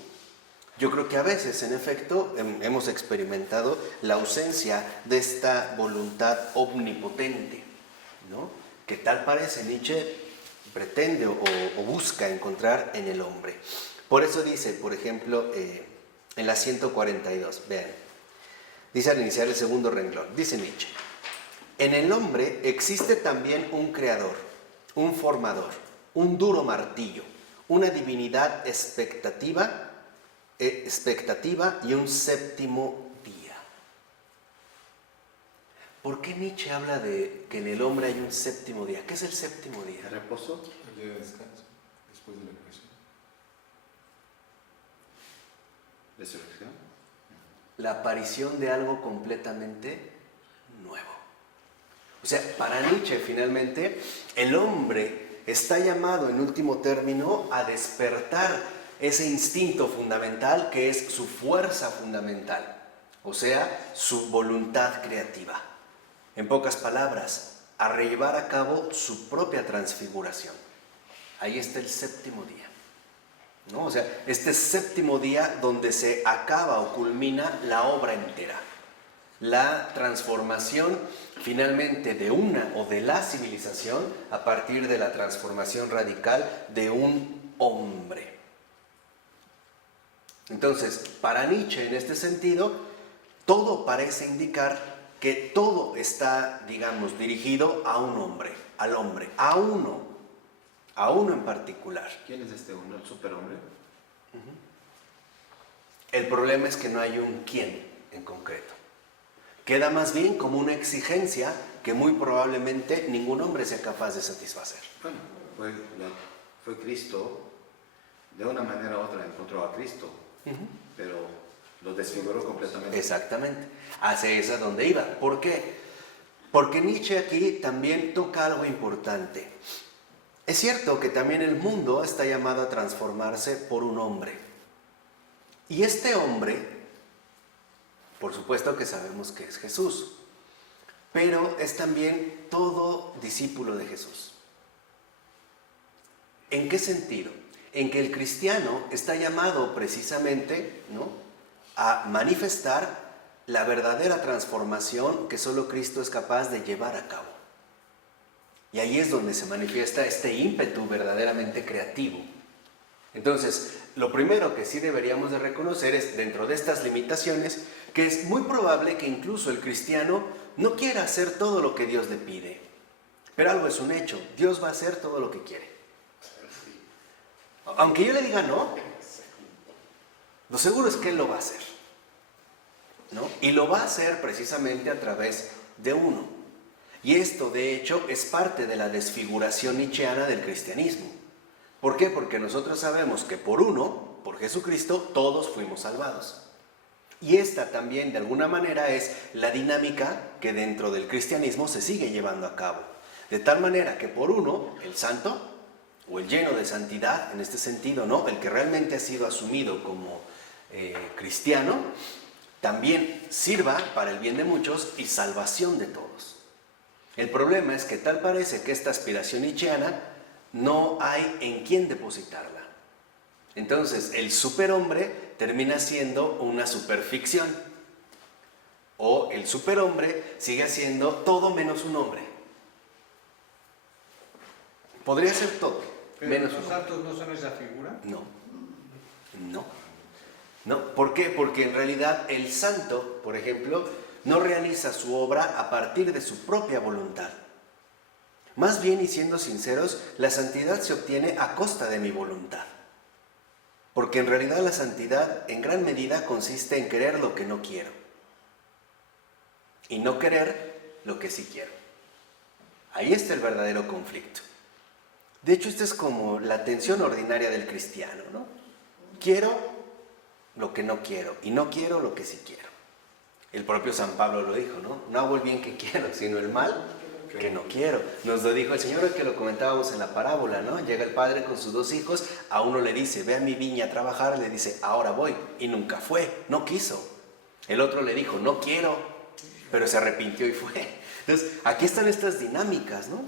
Yo creo que a veces, en efecto, hemos experimentado la ausencia de esta voluntad omnipotente, ¿no? Que tal parece Nietzsche pretende o busca encontrar en el hombre. Por eso dice, por ejemplo, en la 142, vean, dice al iniciar el segundo renglón, dice Nietzsche, en el hombre existe también un creador, un formador, un duro martillo, una divinidad expectativa y un séptimo día. ¿Por qué Nietzsche habla de que en el hombre hay un séptimo día? ¿Qué es el séptimo día? ¿El reposo? El día de descanso, después de la creación. ¿Resurrección? La aparición de algo completamente nuevo. O sea, para Nietzsche finalmente el hombre está llamado en último término a despertar ese instinto fundamental que es su fuerza fundamental, o sea, su voluntad creativa. En pocas palabras, a llevar a cabo su propia transfiguración. Ahí está el séptimo día, ¿no? O sea, este séptimo día donde se acaba o culmina la obra entera. La transformación finalmente de una o de la civilización a partir de la transformación radical de un hombre. Entonces, para Nietzsche en este sentido, todo parece indicar que todo está, digamos, dirigido a un hombre, al hombre, a uno en particular. ¿Quién es este uno? ¿El superhombre? El problema es que no hay un quién en concreto. Queda más bien como una exigencia que muy probablemente ningún hombre sea capaz de satisfacer. Bueno, fue Cristo, de una manera u otra encontró a Cristo, pero lo desfiguró completamente. Exactamente, hacia esa donde iba. ¿Por qué? Porque Nietzsche aquí también toca algo importante. Es cierto que también el mundo está llamado a transformarse por un hombre. Y este hombre, por supuesto que sabemos que es Jesús, pero es también todo discípulo de Jesús. ¿En qué sentido? En que el cristiano está llamado precisamente, ¿no?, a manifestar la verdadera transformación que solo Cristo es capaz de llevar a cabo. Y ahí es donde se manifiesta este ímpetu verdaderamente creativo. Entonces, lo primero que sí deberíamos de reconocer es, dentro de estas limitaciones, que es muy probable que incluso el cristiano no quiera hacer todo lo que Dios le pide. Pero algo es un hecho, Dios va a hacer todo lo que quiere. Aunque yo le diga no, lo seguro es que Él lo va a hacer, ¿no? Y lo va a hacer precisamente a través de uno. Y esto, de hecho, es parte de la desfiguración nietzscheana del cristianismo. ¿Por qué? Porque nosotros sabemos que por uno, por Jesucristo, todos fuimos salvados. Y esta también, de alguna manera, es la dinámica que dentro del cristianismo se sigue llevando a cabo. De tal manera que por uno, el santo, o el lleno de santidad, en este sentido, ¿no?, el que realmente ha sido asumido como cristiano, también sirva para el bien de muchos y salvación de todos. El problema es que tal parece que esta aspiración nietzscheana no hay en quién depositarla. Entonces, el superhombre termina siendo una superficción, o el superhombre sigue siendo todo menos un hombre. Podría ser todo. ¿Pero menos los un santos no son esa figura? No. ¿Por qué? Porque en realidad el santo, por ejemplo, no realiza su obra a partir de su propia voluntad. Más bien, y siendo sinceros, la santidad se obtiene a costa de mi voluntad. Porque en realidad la santidad en gran medida consiste en querer lo que no quiero y no querer lo que sí quiero. Ahí está el verdadero conflicto. De hecho, esta es como la tensión ordinaria del cristiano, ¿no? Quiero lo que no quiero y no quiero lo que sí quiero. El propio San Pablo lo dijo, ¿no? No hago el bien que quiero, sino el mal que no quiero. Nos lo dijo el Señor, que lo comentábamos en la parábola, ¿no? Llega el padre con sus 2 hijos, a uno le dice, ve a mi viña a trabajar, le dice, ahora voy, y nunca fue, no quiso. El otro le dijo, no quiero, pero se arrepintió y fue. Entonces, aquí están estas dinámicas, ¿no?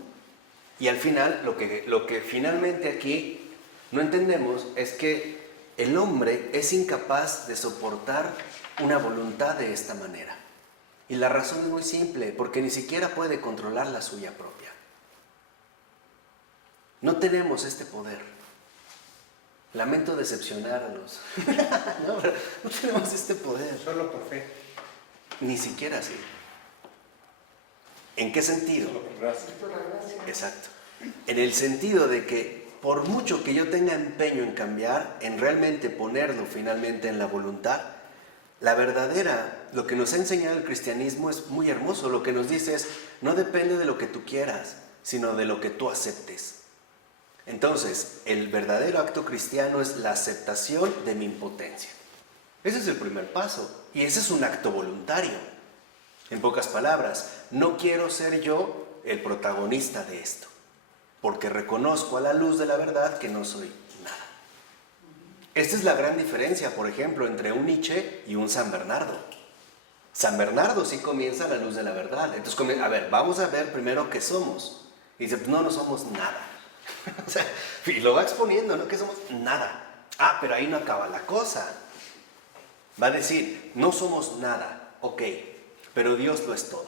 Y al final, lo que finalmente aquí no entendemos es que el hombre es incapaz de soportar una voluntad de esta manera. Y la razón es muy simple, porque ni siquiera puede controlar la suya propia. No tenemos este poder. Lamento decepcionarlos. No, pero no tenemos este poder. Solo por fe. Ni siquiera así. ¿En qué sentido? Solo por gracia. Exacto. En el sentido de que por mucho que yo tenga empeño en cambiar, en realmente ponerlo finalmente en la voluntad, la verdadera, lo que nos ha enseñado el cristianismo es muy hermoso. Lo que nos dice es, no depende de lo que tú quieras, sino de lo que tú aceptes. Entonces, el verdadero acto cristiano es la aceptación de mi impotencia. Ese es el primer paso, y ese es un acto voluntario. En pocas palabras, no quiero ser yo el protagonista de esto, porque reconozco a la luz de la verdad que no soy nada. Esta es la gran diferencia, por ejemplo, entre un Nietzsche y un San Bernardo. San Bernardo sí comienza a la luz de la verdad. Entonces, a ver, vamos a ver primero qué somos. Y dice, pues no somos nada. O sea, y lo va exponiendo, ¿no? Que somos nada. Ah, pero ahí no acaba la cosa. Va a decir, no somos nada, ok, pero Dios lo es todo.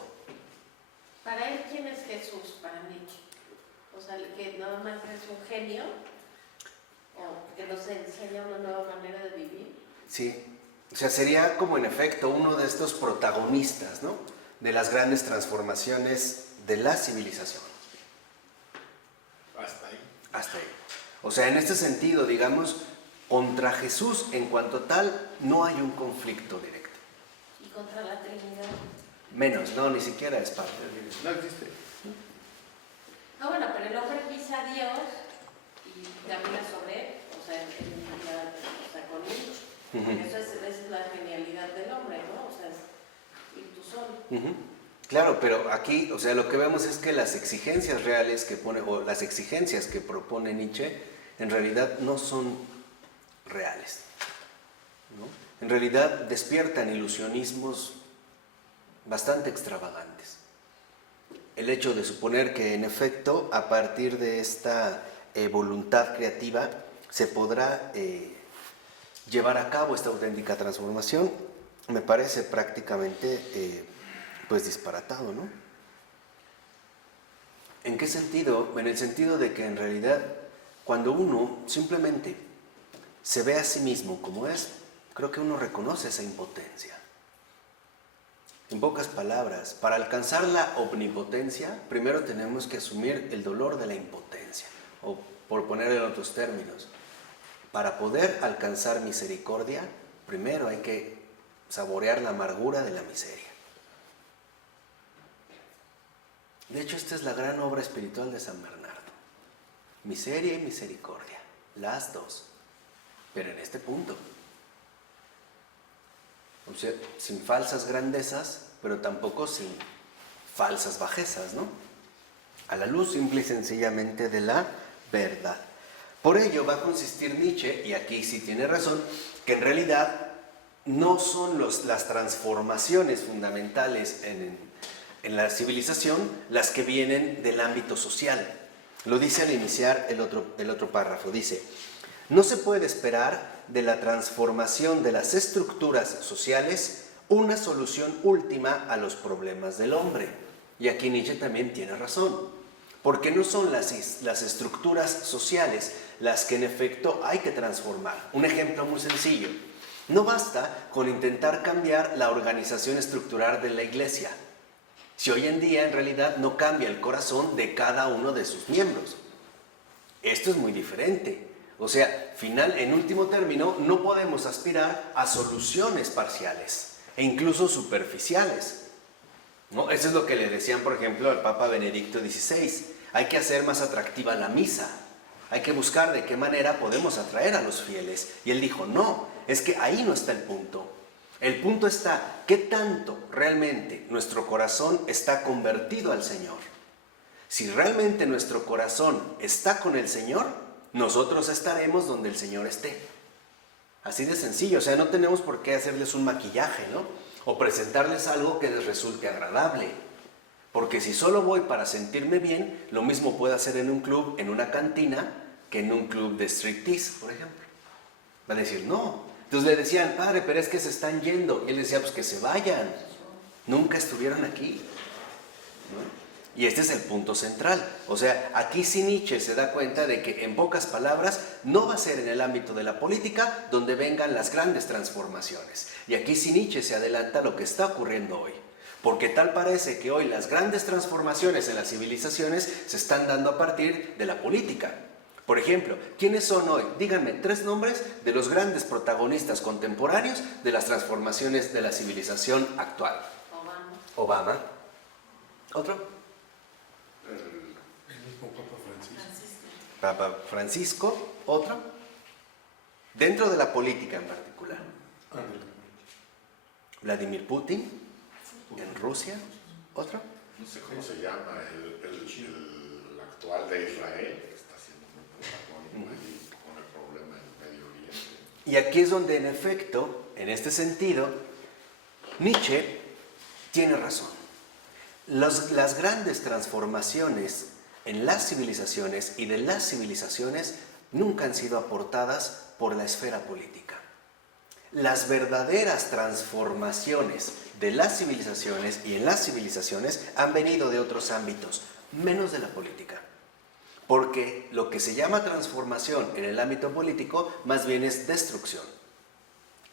Para él, ¿quién es Jesús para Nietzsche? O sea, que nada más es un genio, o que nos enseña una nueva manera de vivir. Sí, o sea, sería como en efecto uno de estos protagonistas, ¿no? De las grandes transformaciones de la civilización. Hasta ahí. Hasta ahí. O sea, en este sentido, digamos, contra Jesús en cuanto tal, no hay un conflicto directo. Y contra la Trinidad. Menos, no, ni siquiera es parte de Dios. No existe. Ah, bueno, pero el hombre pisa a Dios y camina sobre él, o sea, con Nietzsche. Esa es la genialidad del hombre, ¿no? O sea, es Espíritu Santo. Claro, pero aquí, o sea, lo que vemos es que las exigencias reales que pone, o las exigencias que propone Nietzsche, en realidad no son reales, ¿no? En realidad despiertan ilusionismos bastante extravagantes. El hecho de suponer que en efecto a partir de esta voluntad creativa se podrá llevar a cabo esta auténtica transformación me parece prácticamente pues disparatado, ¿no? ¿En qué sentido? En el sentido de que en realidad cuando uno simplemente se ve a sí mismo como es, creo que uno reconoce esa impotencia. En pocas palabras, para alcanzar la omnipotencia, primero tenemos que asumir el dolor de la impotencia, o por poner en otros términos, para poder alcanzar misericordia, primero hay que saborear la amargura de la miseria. De hecho, esta es la gran obra espiritual de San Bernardo. Miseria y misericordia, las dos, pero en este punto. O sea, sin falsas grandezas, pero tampoco sin falsas bajezas, ¿no? A la luz simple y sencillamente de la verdad. Por ello va a consistir Nietzsche, y aquí sí tiene razón, que en realidad no son las transformaciones fundamentales en la civilización las que vienen del ámbito social. Lo dice al iniciar el otro párrafo, dice, no se puede esperar de la transformación de las estructuras sociales una solución última a los problemas del hombre. Y aquí Nietzsche también tiene razón, porque no son las estructuras sociales las que en efecto hay que transformar. Un ejemplo muy sencillo, No basta con intentar cambiar la organización estructural de la iglesia, si hoy en día en realidad no cambia el corazón de cada uno de sus miembros. Esto es muy diferente. O sea, en último término, no podemos aspirar a soluciones parciales e incluso superficiales, ¿no? Eso es lo que le decían, por ejemplo, al Papa Benedicto XVI. Hay que hacer más atractiva la misa. Hay que buscar de qué manera podemos atraer a los fieles. Y él dijo, no, es que ahí no está el punto. El punto está, ¿qué tanto realmente nuestro corazón está convertido al Señor? Si realmente nuestro corazón está con el Señor, nosotros estaremos donde el Señor esté. Así de sencillo, o sea, no tenemos por qué hacerles un maquillaje, ¿no? O presentarles algo que les resulte agradable. Porque si solo voy para sentirme bien, lo mismo puedo hacer en un club, en una cantina, que en un club de striptease, por ejemplo. Va a decir, no. Entonces le decían, padre, pero es que se están yendo. Y él decía, pues que se vayan. Nunca estuvieron aquí, ¿no? Y este es el punto central. O sea, aquí sí Nietzsche se da cuenta de que, en pocas palabras, no va a ser en el ámbito de la política donde vengan las grandes transformaciones. Y aquí sí Nietzsche se adelanta a lo que está ocurriendo hoy. Porque tal parece que hoy las grandes transformaciones en las civilizaciones se están dando a partir de la política. Por ejemplo, ¿quiénes son hoy? Díganme 3 nombres de los grandes protagonistas contemporáneos de las transformaciones de la civilización actual. Obama. ¿Otro? El mismo Papa Francisco. Papa Francisco. ¿Otro? Dentro de la política en particular. Vladimir Putin, en Rusia. ¿Otro? No sé cómo se llama, el actual de Israel, que está siendo muy protagónico ahí con el problema del Medio Oriente. Y aquí es donde, en efecto, en este sentido, Nietzsche tiene razón. Las grandes transformaciones en las civilizaciones y de las civilizaciones nunca han sido aportadas por la esfera política. Las verdaderas transformaciones de las civilizaciones y en las civilizaciones han venido de otros ámbitos, menos de la política. Porque lo que se llama transformación en el ámbito político más bien es destrucción.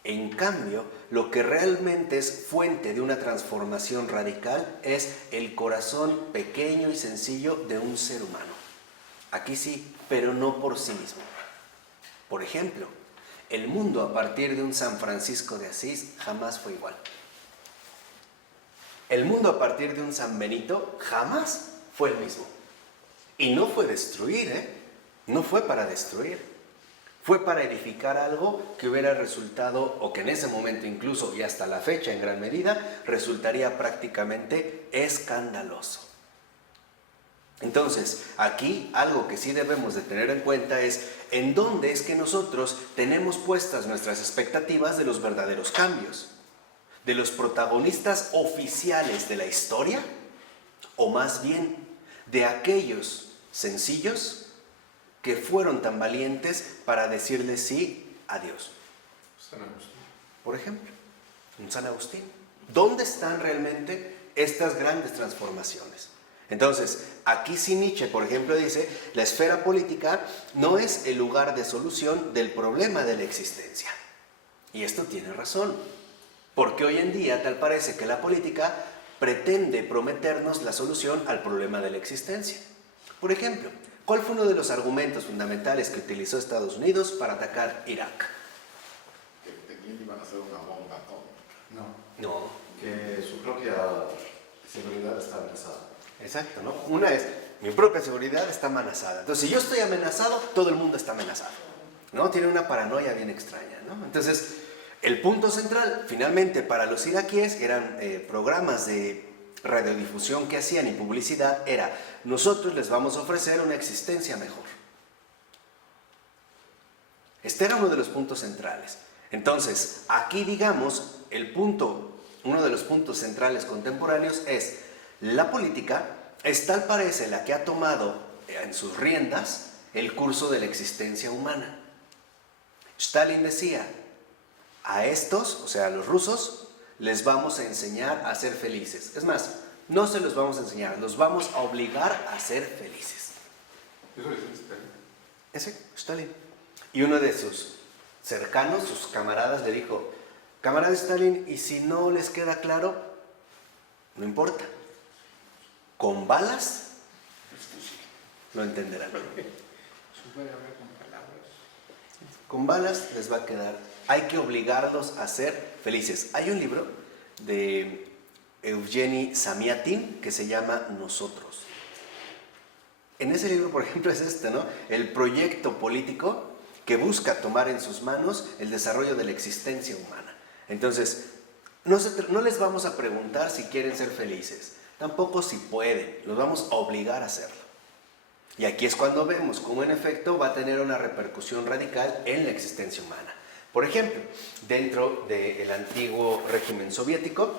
En cambio, lo que realmente es fuente de una transformación radical es el corazón pequeño y sencillo de un ser humano. Aquí sí, pero no por sí mismo. Por ejemplo, el mundo a partir de un San Francisco de Asís jamás fue igual. El mundo a partir de un San Benito jamás fue el mismo. Y no fue destruir, no fue para destruir. Fue para edificar algo que hubiera resultado, o que en ese momento incluso y hasta la fecha en gran medida, resultaría prácticamente escandaloso. Entonces, aquí algo que sí debemos de tener en cuenta es en dónde es que nosotros tenemos puestas nuestras expectativas de los verdaderos cambios, de los protagonistas oficiales de la historia, o más bien de aquellos sencillos que fueron tan valientes para decirle sí a Dios. San Agustín. Por ejemplo, un San Agustín. ¿Dónde están realmente estas grandes transformaciones? Entonces, aquí sí Nietzsche, por ejemplo, dice, la esfera política no es el lugar de solución del problema de la existencia. Y esto tiene razón, porque hoy en día tal parece que la política pretende prometernos la solución al problema de la existencia. Por ejemplo, ¿cuál fue uno de los argumentos fundamentales que utilizó Estados Unidos para atacar Irak? Que tenían iban a hacer una bomba atómica. No. Que su propia seguridad está amenazada. Exacto, ¿no? Una es, mi propia seguridad está amenazada. Entonces, si yo estoy amenazado, todo el mundo está amenazado, ¿no? Tiene una paranoia bien extraña, ¿no? Entonces, el punto central, finalmente, para los iraquíes, eran programas de radiodifusión que hacían y publicidad, era, nosotros les vamos a ofrecer una existencia mejor. Este era uno de los puntos centrales. Entonces, aquí, digamos, uno de los puntos centrales contemporáneos es, la política es tal parece la que ha tomado en sus riendas el curso de la existencia humana. Stalin decía, a estos, o sea, a los rusos, les vamos a enseñar a ser felices. Es más, no se los vamos a enseñar, los vamos a obligar a ser felices. Eso es Stalin. Ese, Stalin. Y uno de sus cercanos, sus camaradas, le dijo, camarada Stalin, ¿y si no les queda claro? No importa. Con balas lo entenderán. Supérame con palabras. Con balas les va a quedar. Hay que obligarlos a ser felices. Hay un libro de Eugeni Samiatin que se llama Nosotros. En ese libro, por ejemplo, es este, ¿no? El proyecto político que busca tomar en sus manos el desarrollo de la existencia humana. Entonces, no les vamos a preguntar si quieren ser felices, tampoco si pueden, los vamos a obligar a hacerlo. Y aquí es cuando vemos cómo en efecto va a tener una repercusión radical en la existencia humana. Por ejemplo, dentro del antiguo régimen soviético,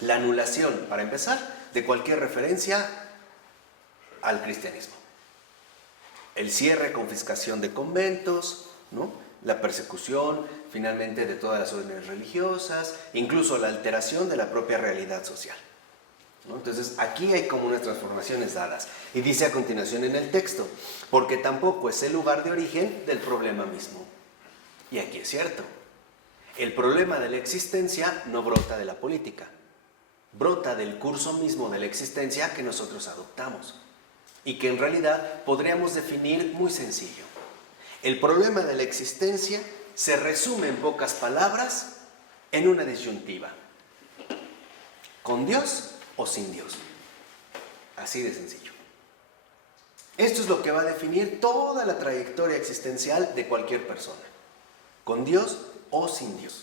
la anulación, para empezar, de cualquier referencia al cristianismo. El cierre, confiscación de conventos, ¿no? La persecución, finalmente, de todas las órdenes religiosas, incluso la alteración de la propia realidad social, ¿no? Entonces, aquí hay como unas transformaciones dadas. Y dice a continuación en el texto, porque tampoco es el lugar de origen del problema mismo. Y aquí es cierto. El problema de la existencia no brota de la política, brota del curso mismo de la existencia que nosotros adoptamos. Y que en realidad podríamos definir muy sencillo. El problema de la existencia se resume en pocas palabras en una disyuntiva. ¿Con Dios o sin Dios? Así de sencillo. Esto es lo que va a definir toda la trayectoria existencial de cualquier persona. ¿Con Dios o sin Dios?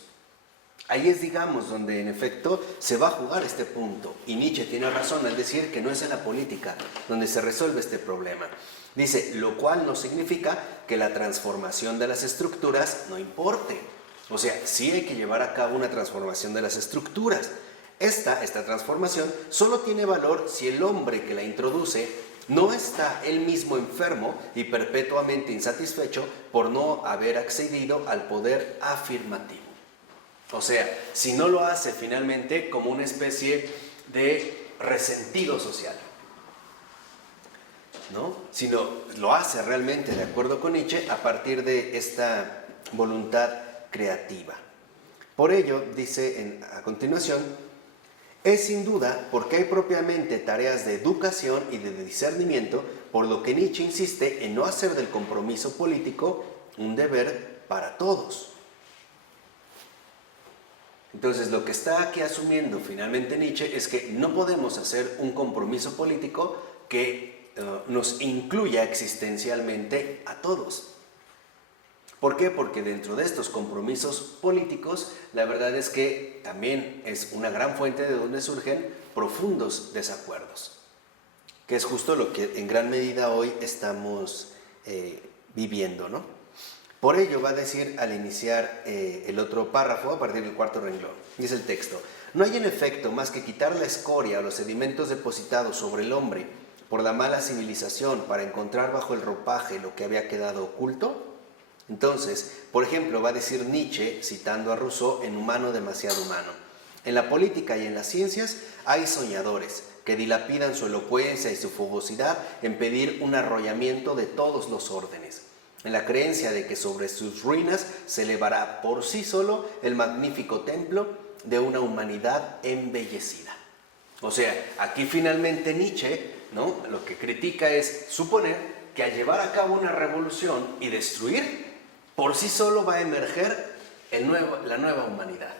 Ahí es, digamos, donde en efecto se va a jugar este punto. Y Nietzsche tiene razón al decir que no es en la política donde se resuelve este problema. Dice, lo cual no significa que la transformación de las estructuras no importe. O sea, sí hay que llevar a cabo una transformación de las estructuras. Esta transformación solo tiene valor si el hombre que la introduce no está él mismo enfermo y perpetuamente insatisfecho por no haber accedido al poder afirmativo. O sea, si no lo hace finalmente como una especie de resentido social, ¿no? Sino lo hace realmente, de acuerdo con Nietzsche, a partir de esta voluntad creativa. Por ello, dice a continuación, es sin duda porque hay propiamente tareas de educación y de discernimiento, por lo que Nietzsche insiste en no hacer del compromiso político un deber para todos. Entonces, lo que está aquí asumiendo finalmente Nietzsche es que no podemos hacer un compromiso político que nos incluya existencialmente a todos. ¿Por qué? Porque dentro de estos compromisos políticos, la verdad es que también es una gran fuente de donde surgen profundos desacuerdos, que es justo lo que en gran medida hoy estamos viviendo, ¿no? Por ello va a decir al iniciar el otro párrafo, a partir del cuarto renglón, dice el texto, no hay en efecto más que quitar la escoria o los sedimentos depositados sobre el hombre por la mala civilización para encontrar bajo el ropaje lo que había quedado oculto. Entonces, por ejemplo, va a decir Nietzsche, citando a Rousseau, en Humano demasiado humano, en la política y en las ciencias hay soñadores que dilapidan su elocuencia y su fogosidad en pedir un arrollamiento de todos los órdenes, en la creencia de que sobre sus ruinas se elevará por sí solo el magnífico templo de una humanidad embellecida. O sea, aquí finalmente Nietzsche, ¿no?, lo que critica es suponer que al llevar a cabo una revolución y destruir, por sí solo va a emerger la nueva humanidad,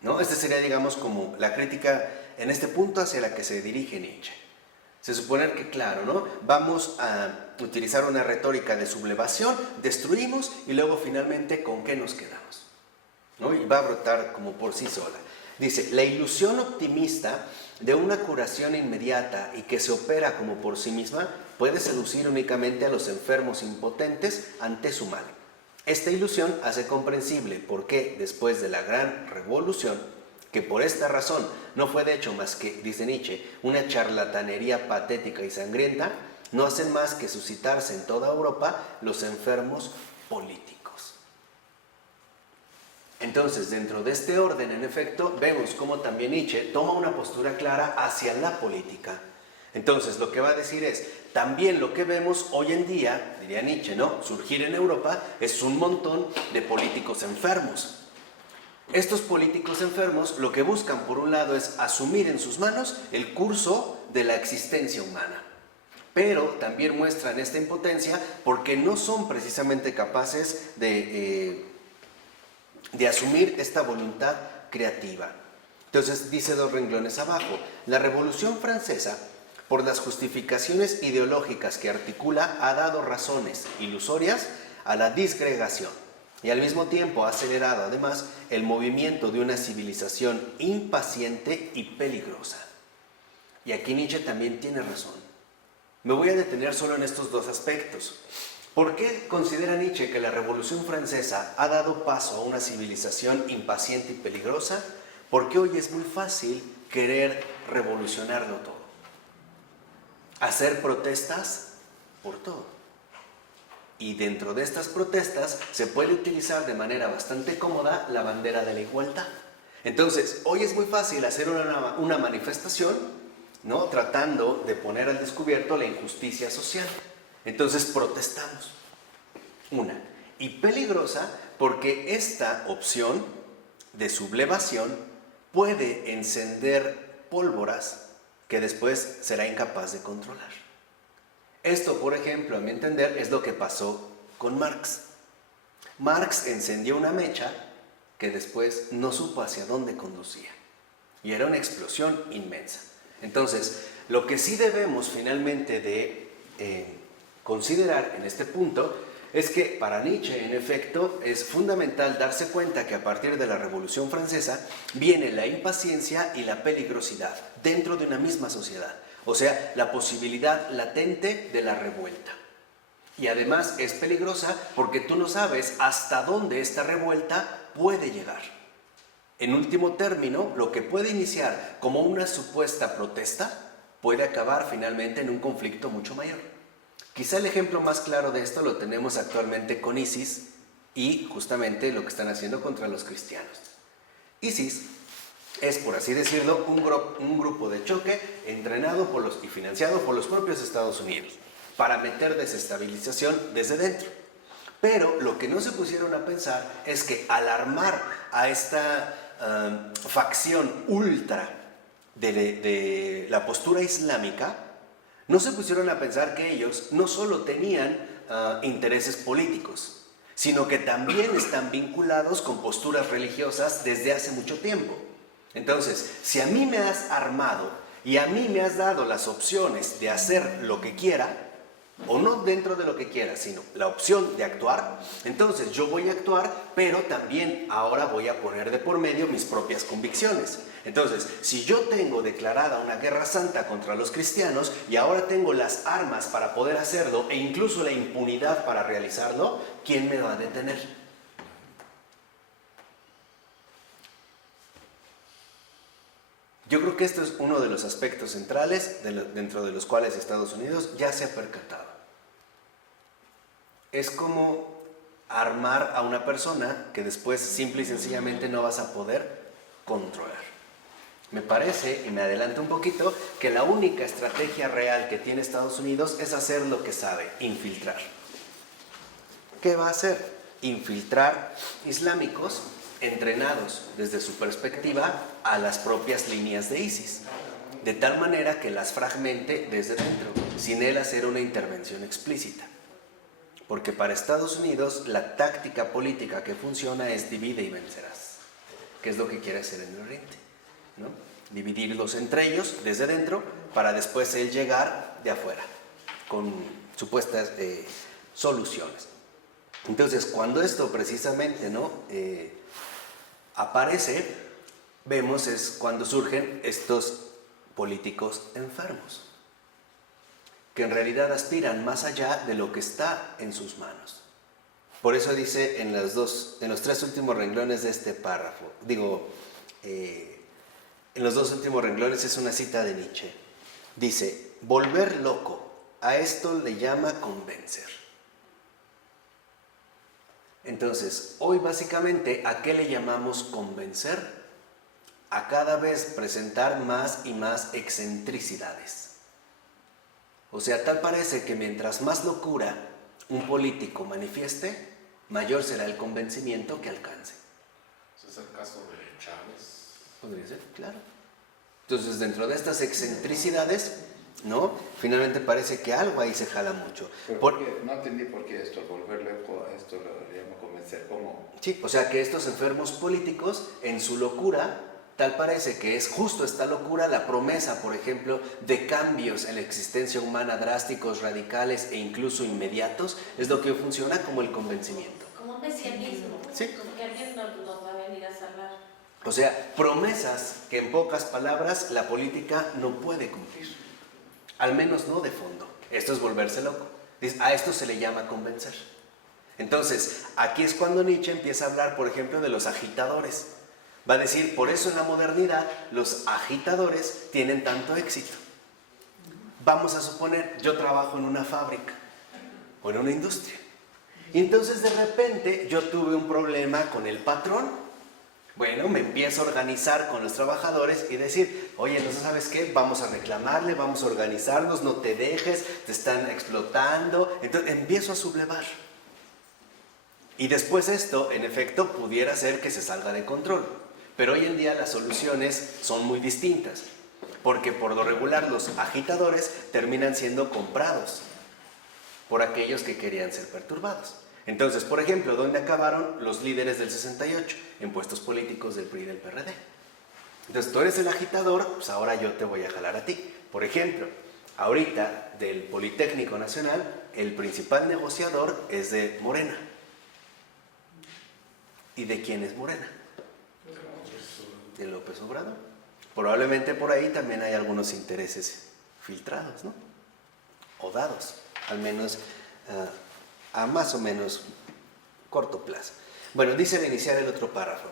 ¿no? Esta sería, digamos, como la crítica en este punto hacia la que se dirige Nietzsche. Se supone que, claro, ¿no?, vamos a utilizar una retórica de sublevación, destruimos y luego finalmente ¿con qué nos quedamos?, ¿no? Y va a brotar como por sí sola. Dice, la ilusión optimista de una curación inmediata y que se opera como por sí misma puede seducir únicamente a los enfermos impotentes ante su mal. Esta ilusión hace comprensible por qué, después de la gran revolución, que por esta razón no fue de hecho más que, dice Nietzsche, una charlatanería patética y sangrienta, no hacen más que suscitarse en toda Europa los enfermos políticos. Entonces, dentro de este orden, en efecto, vemos cómo también Nietzsche toma una postura clara hacia la política. Entonces, lo que va a decir es, también lo que vemos hoy en día, diría Nietzsche, ¿no? Surgir en Europa es un montón de políticos enfermos. Estos políticos enfermos lo que buscan, por un lado, es asumir en sus manos el curso de la existencia humana. Pero también muestran esta impotencia porque no son precisamente capaces de asumir esta voluntad creativa. Entonces dice 2 renglones abajo, la Revolución Francesa, por las justificaciones ideológicas que articula, ha dado razones ilusorias a la disgregación y al mismo tiempo ha acelerado además el movimiento de una civilización impaciente y peligrosa. Y aquí Nietzsche también tiene razón. Me voy a detener solo en estos 2 aspectos. ¿Por qué considera Nietzsche que la Revolución Francesa ha dado paso a una civilización impaciente y peligrosa? Porque hoy es muy fácil querer revolucionarlo todo. Hacer protestas por todo. Y dentro de estas protestas se puede utilizar de manera bastante cómoda la bandera de la igualdad. Entonces, hoy es muy fácil hacer una manifestación, ¿no? Tratando de poner al descubierto la injusticia social. Entonces protestamos. Una. Y peligrosa porque esta opción de sublevación puede encender pólvoras que después será incapaz de controlar. Esto, por ejemplo, a mi entender, es lo que pasó con Marx. Marx encendió una mecha que después no supo hacia dónde conducía. Y era una explosión inmensa. Entonces, lo que sí debemos finalmente de considerar en este punto es que para Nietzsche, en efecto, es fundamental darse cuenta que a partir de la Revolución Francesa viene la impaciencia y la peligrosidad dentro de una misma sociedad. O sea, la posibilidad latente de la revuelta. Y además es peligrosa porque tú no sabes hasta dónde esta revuelta puede llegar. En último término, lo que puede iniciar como una supuesta protesta puede acabar finalmente en un conflicto mucho mayor. Quizá el ejemplo más claro de esto lo tenemos actualmente con ISIS y justamente lo que están haciendo contra los cristianos. ISIS es, por así decirlo, un grupo de choque entrenado y financiado por los propios Estados Unidos para meter desestabilización desde dentro. Pero lo que no se pusieron a pensar es que al armar a esta facción ultra de la postura islámica, no se pusieron a pensar que ellos no solo tenían intereses políticos, sino que también están vinculados con posturas religiosas desde hace mucho tiempo. Entonces, si a mí me has armado y a mí me has dado las opciones de hacer lo que quiera, o no dentro de lo que quiera, sino la opción de actuar, entonces yo voy a actuar, pero también ahora voy a poner de por medio mis propias convicciones. Entonces, si yo tengo declarada una guerra santa contra los cristianos y ahora tengo las armas para poder hacerlo e incluso la impunidad para realizarlo, ¿quién me va a detener? Yo creo que esto es uno de los aspectos centrales dentro de los cuales Estados Unidos ya se ha percatado. Es como armar a una persona que después simple y sencillamente no vas a poder controlar. Me parece, y me adelanto un poquito, que la única estrategia real que tiene Estados Unidos es hacer lo que sabe, infiltrar. ¿Qué va a hacer? Infiltrar islámicos entrenados desde su perspectiva a las propias líneas de ISIS, de tal manera que las fragmente desde dentro, sin él hacer una intervención explícita. Porque para Estados Unidos la táctica política que funciona es divide y vencerás, que es lo que quiere hacer en el Oriente, ¿no? Dividirlos entre ellos desde dentro para después él llegar de afuera con supuestas soluciones. Entonces, cuando esto precisamente, ¿no? aparece, vemos es cuando surgen estos políticos enfermos, que en realidad aspiran más allá de lo que está en sus manos. Por eso dice en los 3 últimos renglones de este párrafo, en los 2 últimos renglones es una cita de Nietzsche. Dice, volver loco, a esto le llama convencer. Entonces, hoy básicamente, ¿a qué le llamamos convencer? A cada vez presentar más y más excentricidades. O sea, tal parece que mientras más locura un político manifieste, mayor será el convencimiento que alcance. Ese es el caso de Chávez. Podría ser, claro. Entonces, dentro de estas excentricidades, ¿no? Finalmente parece que algo ahí se jala mucho. Pero porque no entendí por qué esto, volver loco, esto lo llamo convencer, ¿cómo? Sí, o sea que estos enfermos políticos, en su locura, tal parece que es justo esta locura la promesa, por ejemplo, de cambios en la existencia humana drásticos, radicales e incluso inmediatos, es lo que funciona como el convencimiento. Como un mesianismo, Sí. como que alguien nos va a venir a salvar. O sea, promesas que en pocas palabras la política no puede cumplir. Al menos no de fondo. Esto es volverse loco. A esto se le llama convencer. Entonces, aquí es cuando Nietzsche empieza a hablar, por ejemplo, de los agitadores. Va a decir, por eso en la modernidad los agitadores tienen tanto éxito. Vamos a suponer, yo trabajo en una fábrica o en una industria. Y entonces de repente yo tuve un problema con el patrón. Bueno, me empiezo a organizar con los trabajadores y decir, oye, ¿no sabes qué? Vamos a reclamarle, vamos a organizarnos, no te dejes, te están explotando. Entonces empiezo a sublevar. Y después esto, en efecto, pudiera ser que se salga de control. Pero hoy en día las soluciones son muy distintas. Porque por lo regular los agitadores terminan siendo comprados por aquellos que querían ser perturbados. Entonces, por ejemplo, ¿dónde acabaron los líderes del 68? En puestos políticos del PRI y del PRD. Entonces, tú eres el agitador, pues ahora yo te voy a jalar a ti. Por ejemplo, ahorita del Politécnico Nacional, el principal negociador es de Morena. ¿Y de quién es Morena? De López Obrador. Probablemente por ahí también hay algunos intereses filtrados, ¿no? O dados, al menos a más o menos corto plazo. Bueno, dice al iniciar el otro párrafo,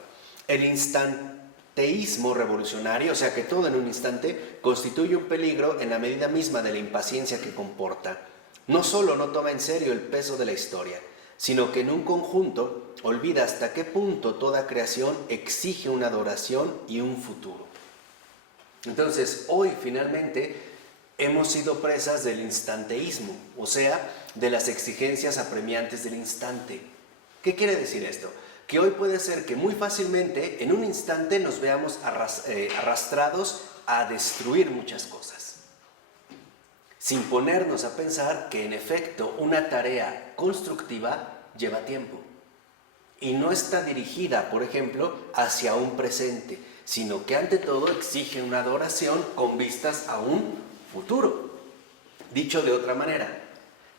el instanteísmo revolucionario, o sea que todo en un instante, constituye un peligro en la medida misma de la impaciencia que comporta. No solo no toma en serio el peso de la historia, sino que en un conjunto olvida hasta qué punto toda creación exige una adoración y un futuro. Entonces, hoy finalmente hemos sido presas del instanteísmo, o sea, de las exigencias apremiantes del instante. ¿Qué quiere decir esto? Que hoy puede ser que muy fácilmente, en un instante, nos veamos arrastrados a destruir muchas cosas, sin ponernos a pensar que en efecto una tarea constructiva lleva tiempo y no está dirigida, por ejemplo, hacia un presente, sino que ante todo exige una adoración con vistas a un futuro. Dicho de otra manera,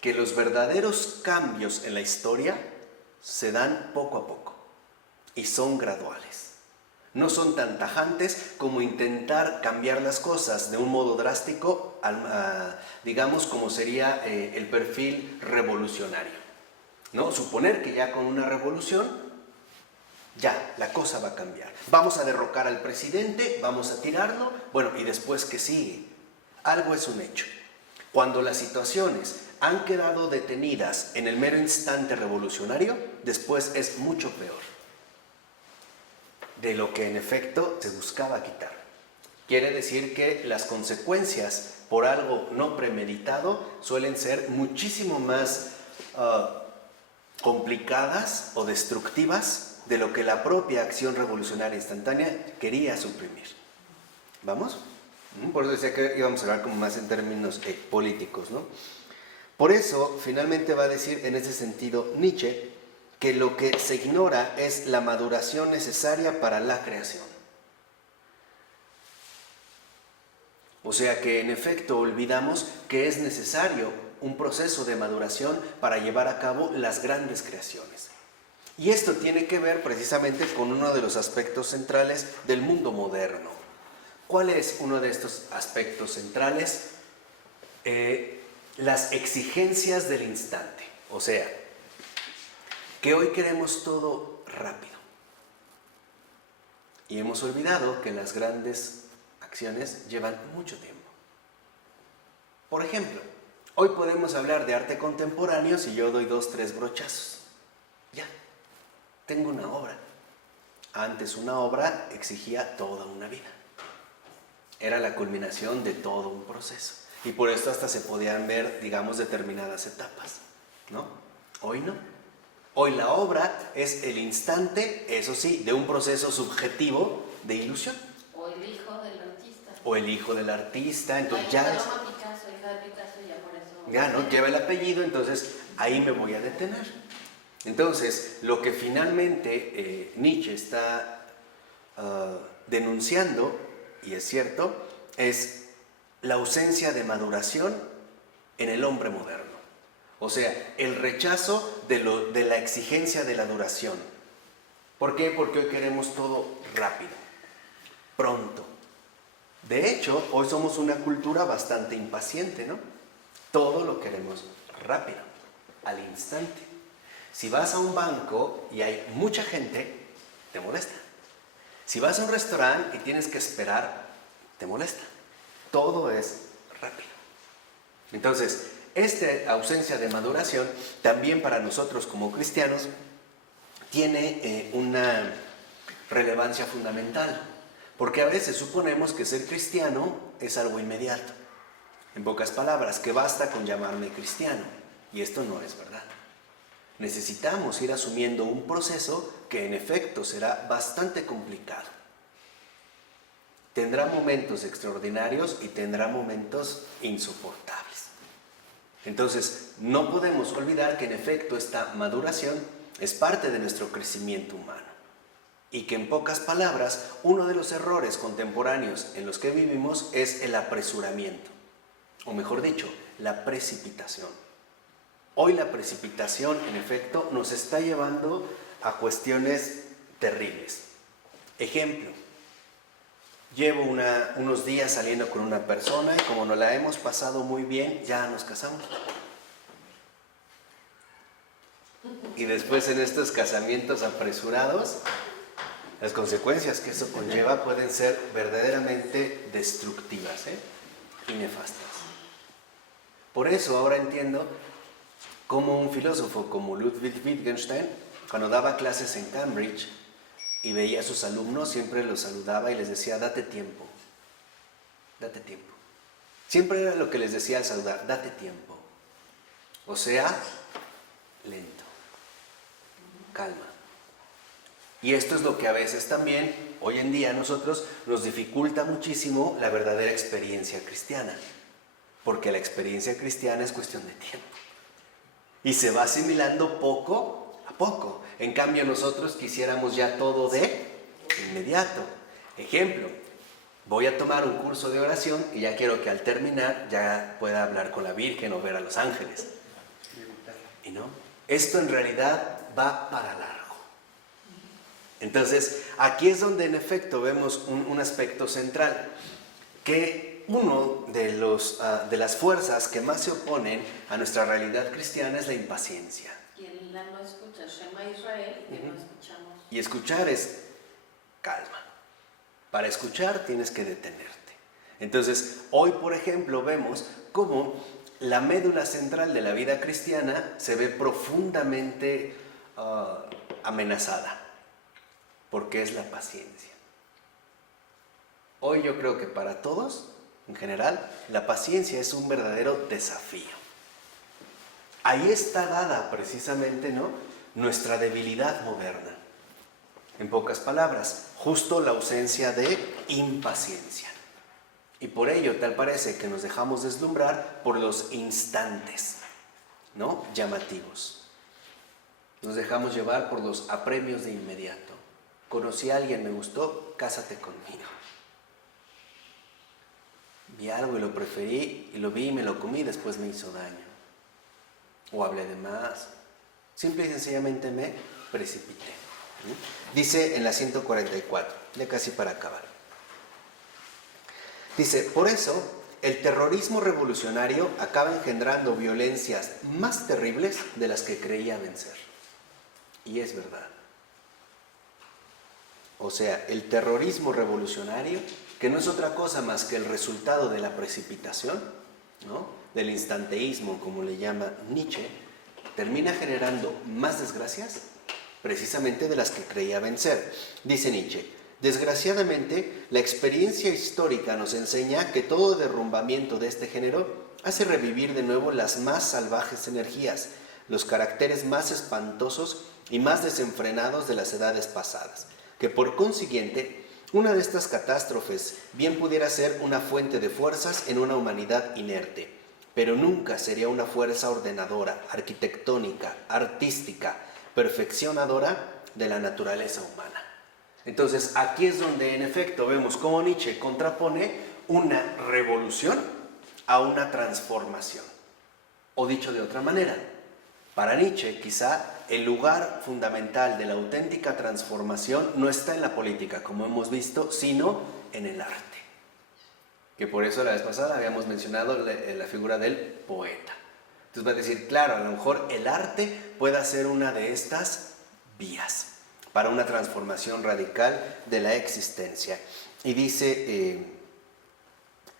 que los verdaderos cambios en la historia se dan poco a poco y son graduales. No son tan tajantes como intentar cambiar las cosas de un modo drástico, digamos como sería el perfil revolucionario, ¿no? Suponer que ya con una revolución, ya la cosa va a cambiar. Vamos a derrocar al presidente, vamos a tirarlo, bueno, y después ¿qué sigue? Algo es un hecho. Cuando las situaciones han quedado detenidas en el mero instante revolucionario, después es mucho peor de lo que en efecto se buscaba quitar. Quiere decir que las consecuencias por algo no premeditado suelen ser muchísimo más complicadas o destructivas de lo que la propia acción revolucionaria instantánea quería suprimir. ¿Vamos? Por eso decía que íbamos a hablar como más en términos políticos, ¿no? Por eso, finalmente va a decir en ese sentido Nietzsche que lo que se ignora es la maduración necesaria para la creación. O sea que en efecto olvidamos que es necesario un proceso de maduración para llevar a cabo las grandes creaciones. Y esto tiene que ver precisamente con uno de los aspectos centrales del mundo moderno. ¿Cuál es uno de estos aspectos centrales? Las exigencias del instante. O sea, que hoy queremos todo rápido. Y hemos olvidado que las grandes acciones llevan mucho tiempo. Por ejemplo, hoy podemos hablar de arte contemporáneo si yo doy 2, 3 brochazos. Ya, tengo una obra. Antes una obra exigía toda una vida. Era la culminación de todo un proceso. Y por esto hasta se podían ver, digamos, determinadas etapas, ¿no? Hoy no. Hoy la obra es el instante, eso sí, de un proceso subjetivo de ilusión. O el hijo del artista. O el hijo del artista, entonces La ya es... Paloma Picasso, hija de Picasso, ya por eso... Ya, ¿no? Lleva el apellido, entonces ahí me voy a detener. Entonces, lo que finalmente Nietzsche está denunciando, y es cierto, es la ausencia de maduración en el hombre moderno. O sea, el rechazo de la exigencia de la duración. ¿Por qué? Porque hoy queremos todo rápido, pronto. De hecho, hoy somos una cultura bastante impaciente, ¿no? Todo lo queremos rápido, al instante. Si vas a un banco y hay mucha gente, te molesta. Si vas a un restaurante y tienes que esperar, te molesta. Todo es rápido. Entonces, esta ausencia de maduración también para nosotros como cristianos tiene una relevancia fundamental, porque a veces suponemos que ser cristiano es algo inmediato. En pocas palabras, que basta con llamarme cristiano, y esto no es verdad. Necesitamos ir asumiendo un proceso que en efecto será bastante complicado. Tendrá momentos extraordinarios y tendrá momentos insoportables. Entonces, no podemos olvidar que en efecto esta maduración es parte de nuestro crecimiento humano. Y que en pocas palabras, uno de los errores contemporáneos en los que vivimos es el apresuramiento. O mejor dicho, la precipitación. Hoy la precipitación, en efecto, nos está llevando a cuestiones terribles. Ejemplo, llevo unos días saliendo con una persona y como nos la hemos pasado muy bien, ya nos casamos. Y después en estos casamientos apresurados, las consecuencias que eso conlleva pueden ser verdaderamente destructivas, y nefastas. Por eso ahora entiendo cómo un filósofo como Ludwig Wittgenstein, cuando daba clases en Cambridge y veía a sus alumnos, siempre los saludaba y les decía, date tiempo, date tiempo. Siempre era lo que les decía al saludar, date tiempo. O sea, lento, calma. Y esto es lo que a veces también, hoy en día a nosotros, nos dificulta muchísimo la verdadera experiencia cristiana. Porque la experiencia cristiana es cuestión de tiempo. Y se va asimilando poco a poco. En cambio, nosotros quisiéramos ya todo de inmediato. Ejemplo, voy a tomar un curso de oración y ya quiero que al terminar ya pueda hablar con la Virgen o ver a los ángeles. Y no, esto en realidad va para largo. Entonces, aquí es donde en efecto vemos un aspecto central, que uno de las fuerzas que más se oponen a nuestra realidad cristiana es la impaciencia. Y el no escucha, Shema Israel, y que no escuchamos. Y escuchar es calma. Para escuchar tienes que detenerte. Entonces, hoy, por ejemplo, vemos cómo la médula central de la vida cristiana se ve profundamente amenazada, porque es la paciencia. Hoy yo creo que para todos, en general, la paciencia es un verdadero desafío. Ahí está dada precisamente, ¿no?, nuestra debilidad moderna. En pocas palabras, justo la ausencia de impaciencia. Y por ello tal parece que nos dejamos deslumbrar por los instantes, ¿no?, llamativos. Nos dejamos llevar por los apremios de inmediato. Conocí a alguien, me gustó, cásate conmigo. Vi algo y lo preferí, y lo vi y me lo comí, después me hizo daño. O hablé de más. Simple y sencillamente me precipité. Dice en la 144, ya casi para acabar. Dice, por eso, el terrorismo revolucionario acaba engendrando violencias más terribles de las que creía vencer. Y es verdad. O sea, el terrorismo revolucionario, que no es otra cosa más que el resultado de la precipitación, ¿no?, del instanteísmo, como le llama Nietzsche, termina generando más desgracias precisamente de las que creía vencer. Dice Nietzsche, Desgraciadamente, la experiencia histórica nos enseña que todo derrumbamiento de este género hace revivir de nuevo las más salvajes energías, los caracteres más espantosos y más desenfrenados de las edades pasadas, que por consiguiente, una de estas catástrofes bien pudiera ser una fuente de fuerzas en una humanidad inerte, pero nunca sería una fuerza ordenadora, arquitectónica, artística, perfeccionadora de la naturaleza humana. Entonces, aquí es donde en efecto vemos cómo Nietzsche contrapone una revolución a una transformación. O dicho de otra manera, para Nietzsche quizá el lugar fundamental de la auténtica transformación no está en la política, como hemos visto, sino en el arte. Que por eso la vez pasada habíamos mencionado la figura del poeta. Entonces va a decir, claro, a lo mejor el arte puede ser una de estas vías para una transformación radical de la existencia. Y dice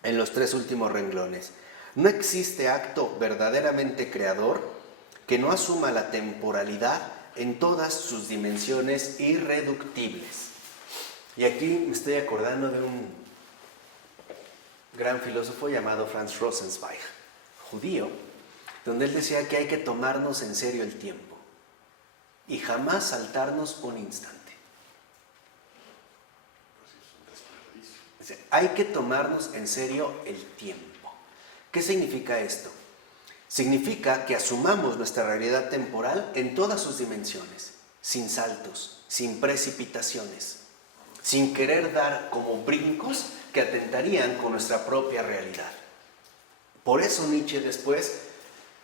en los 3 últimos renglones, no existe acto verdaderamente creador que no asuma la temporalidad en todas sus dimensiones irreductibles. Y aquí me estoy acordando de un gran filósofo llamado Franz Rosenzweig, judío, donde él decía que hay que tomarnos en serio el tiempo y jamás saltarnos un instante. Dice, hay que tomarnos en serio el tiempo. ¿Qué significa esto? Significa que asumamos nuestra realidad temporal en todas sus dimensiones, sin saltos, sin precipitaciones, sin querer dar como brincos que atentarían con nuestra propia realidad. Por eso Nietzsche después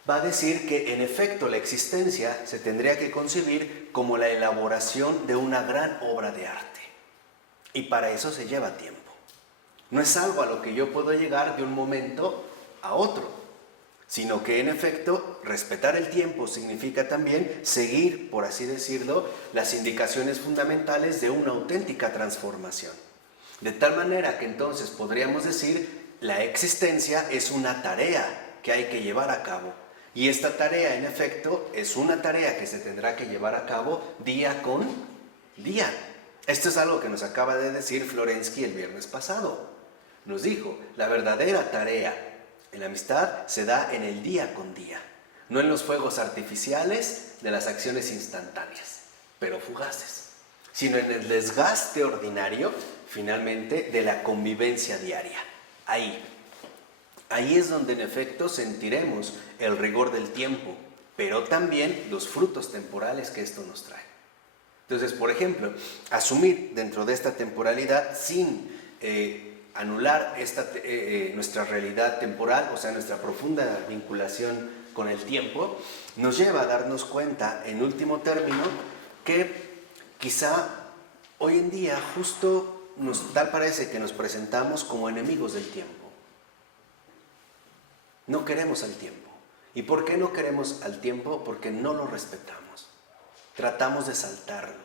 va a decir que en efecto la existencia se tendría que concebir como la elaboración de una gran obra de arte. Y para eso se lleva tiempo. No es algo a lo que yo puedo llegar de un momento a otro, sino que en efecto respetar el tiempo significa también seguir, por así decirlo, las indicaciones fundamentales de una auténtica transformación. De tal manera que entonces podríamos decir, la existencia es una tarea que hay que llevar a cabo. Y esta tarea, en efecto, es una tarea que se tendrá que llevar a cabo día con día. Esto es algo que nos acaba de decir Florensky el viernes pasado. Nos dijo, la verdadera tarea en la amistad se da en el día con día, no en los fuegos artificiales de las acciones instantáneas, pero fugaces, sino en el desgaste ordinario, finalmente, de la convivencia diaria. Ahí es donde en efecto sentiremos el rigor del tiempo, pero también los frutos temporales que esto nos trae. Entonces, por ejemplo, asumir dentro de esta temporalidad sin anular nuestra realidad temporal, o sea, nuestra profunda vinculación con el tiempo, nos lleva a darnos cuenta, en último término, que quizá hoy en día justo tal parece que nos presentamos como enemigos del tiempo. No queremos al tiempo. ¿Y por qué no queremos al tiempo? Porque no lo respetamos. Tratamos de saltarlo.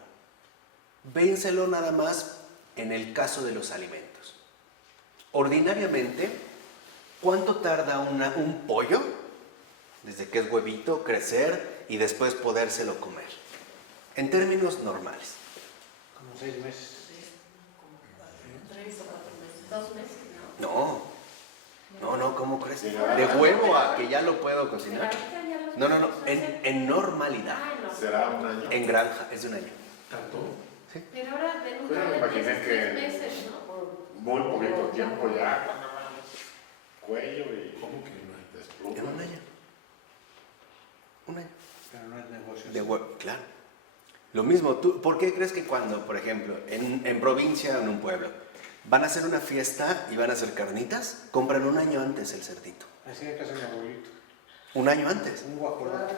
Vénselo nada más en el caso de los alimentos. Ordinariamente, ¿cuánto tarda un pollo, desde que es huevito, crecer y después podérselo comer? En términos normales. Como 6 meses. Como 3 o 4 meses, 2 meses, ¿no? No, ¿cómo crees? De huevo a que ya lo puedo cocinar. No, en normalidad. ¿Será un año? En granja, es de un año. ¿Tanto? ¿Sí? Pero ahora de Pues me imaginé que 3 meses, ¿no? muy poquito tiempo ya, cuello y ¿Cómo que no hay? despluma. En un año. Un año. Pero no es negocio. De huevo, claro. Lo mismo, ¿por qué crees que cuando, por ejemplo, en provincia o en un pueblo, van a hacer una fiesta y van a hacer carnitas, compran un año antes el cerdito? Así de casa de mi abuelito. Un año antes. Un guajolote.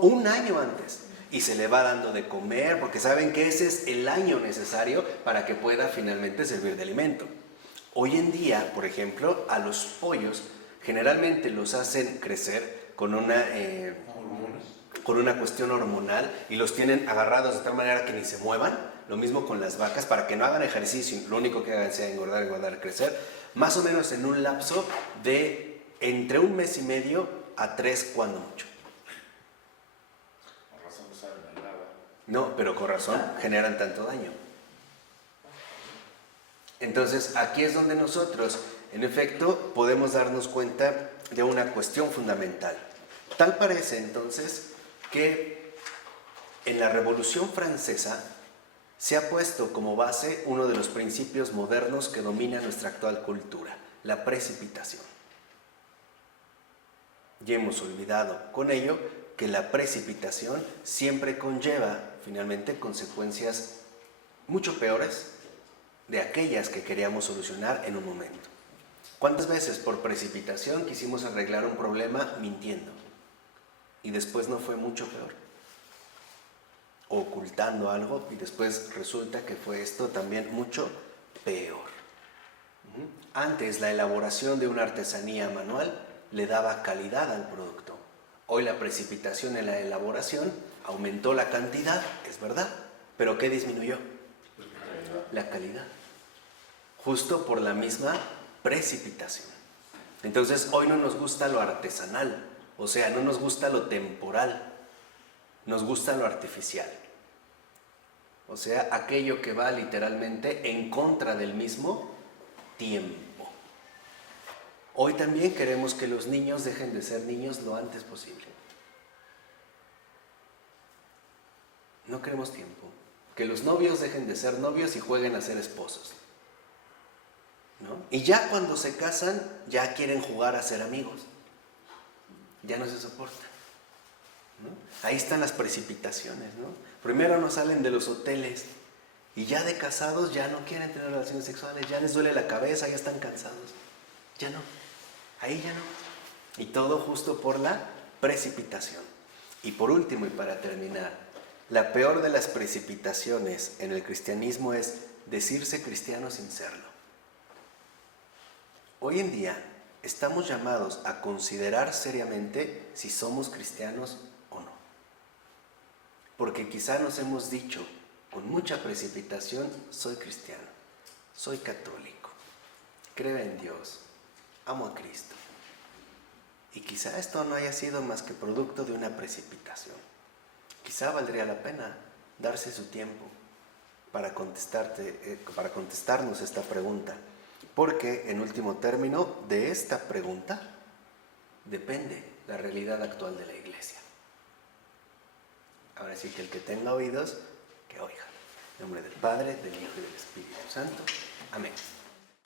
Un año antes. Y se le va dando de comer porque saben que ese es el año necesario para que pueda finalmente servir de alimento. Hoy en día, por ejemplo, a los pollos generalmente los hacen crecer con una cuestión hormonal y los tienen agarrados de tal manera que ni se muevan. Lo mismo con las vacas, para que no hagan ejercicio, lo único que hagan sea engordar, crecer, más o menos en un lapso de entre 1 mes y medio a 3 cuando mucho. Con razón no saben nada. No, pero con razón generan tanto daño. Entonces, aquí es donde nosotros, en efecto, podemos darnos cuenta de una cuestión fundamental. Tal parece, entonces, que en la Revolución Francesa se ha puesto como base uno de los principios modernos que domina nuestra actual cultura, la precipitación. Y hemos olvidado con ello que la precipitación siempre conlleva, finalmente, consecuencias mucho peores de aquellas que queríamos solucionar en un momento. ¿Cuántas veces por precipitación quisimos arreglar un problema mintiendo? Y después no fue mucho peor. O ocultando algo y después resulta que fue esto también mucho peor. Antes la elaboración de una artesanía manual le daba calidad al producto. Hoy la precipitación en la elaboración aumentó la cantidad, es verdad, pero ¿qué disminuyó? La calidad. Justo por la misma precipitación. Entonces hoy no nos gusta lo artesanal, o sea, no nos gusta lo temporal, nos gusta lo artificial. O sea, aquello que va literalmente en contra del mismo tiempo. Hoy también queremos que los niños dejen de ser niños lo antes posible. No queremos tiempo. Que los novios dejen de ser novios y jueguen a ser esposos, ¿no? Y ya cuando se casan, ya quieren jugar a ser amigos. Ya no se soporta, ¿no? Ahí están las precipitaciones, ¿no? Primero no salen de los hoteles y ya de casados ya no quieren tener relaciones sexuales, ya les duele la cabeza, ya están cansados. Ya no, ahí ya no. Y todo justo por la precipitación. Y por último y para terminar, la peor de las precipitaciones en el cristianismo es decirse cristiano sin serlo. Hoy en día estamos llamados a considerar seriamente si somos cristianos o no. Porque quizá nos hemos dicho con mucha precipitación, soy cristiano, soy católico, creo en Dios, amo a Cristo. Y quizá esto no haya sido más que producto de una precipitación. Quizá valdría la pena darse su tiempo para contestarnos esta pregunta. Porque, en último término, de esta pregunta depende la realidad actual de la Iglesia. Ahora sí que el que tenga oídos, que oiga. En nombre del Padre, del Hijo y del Espíritu Santo. Amén.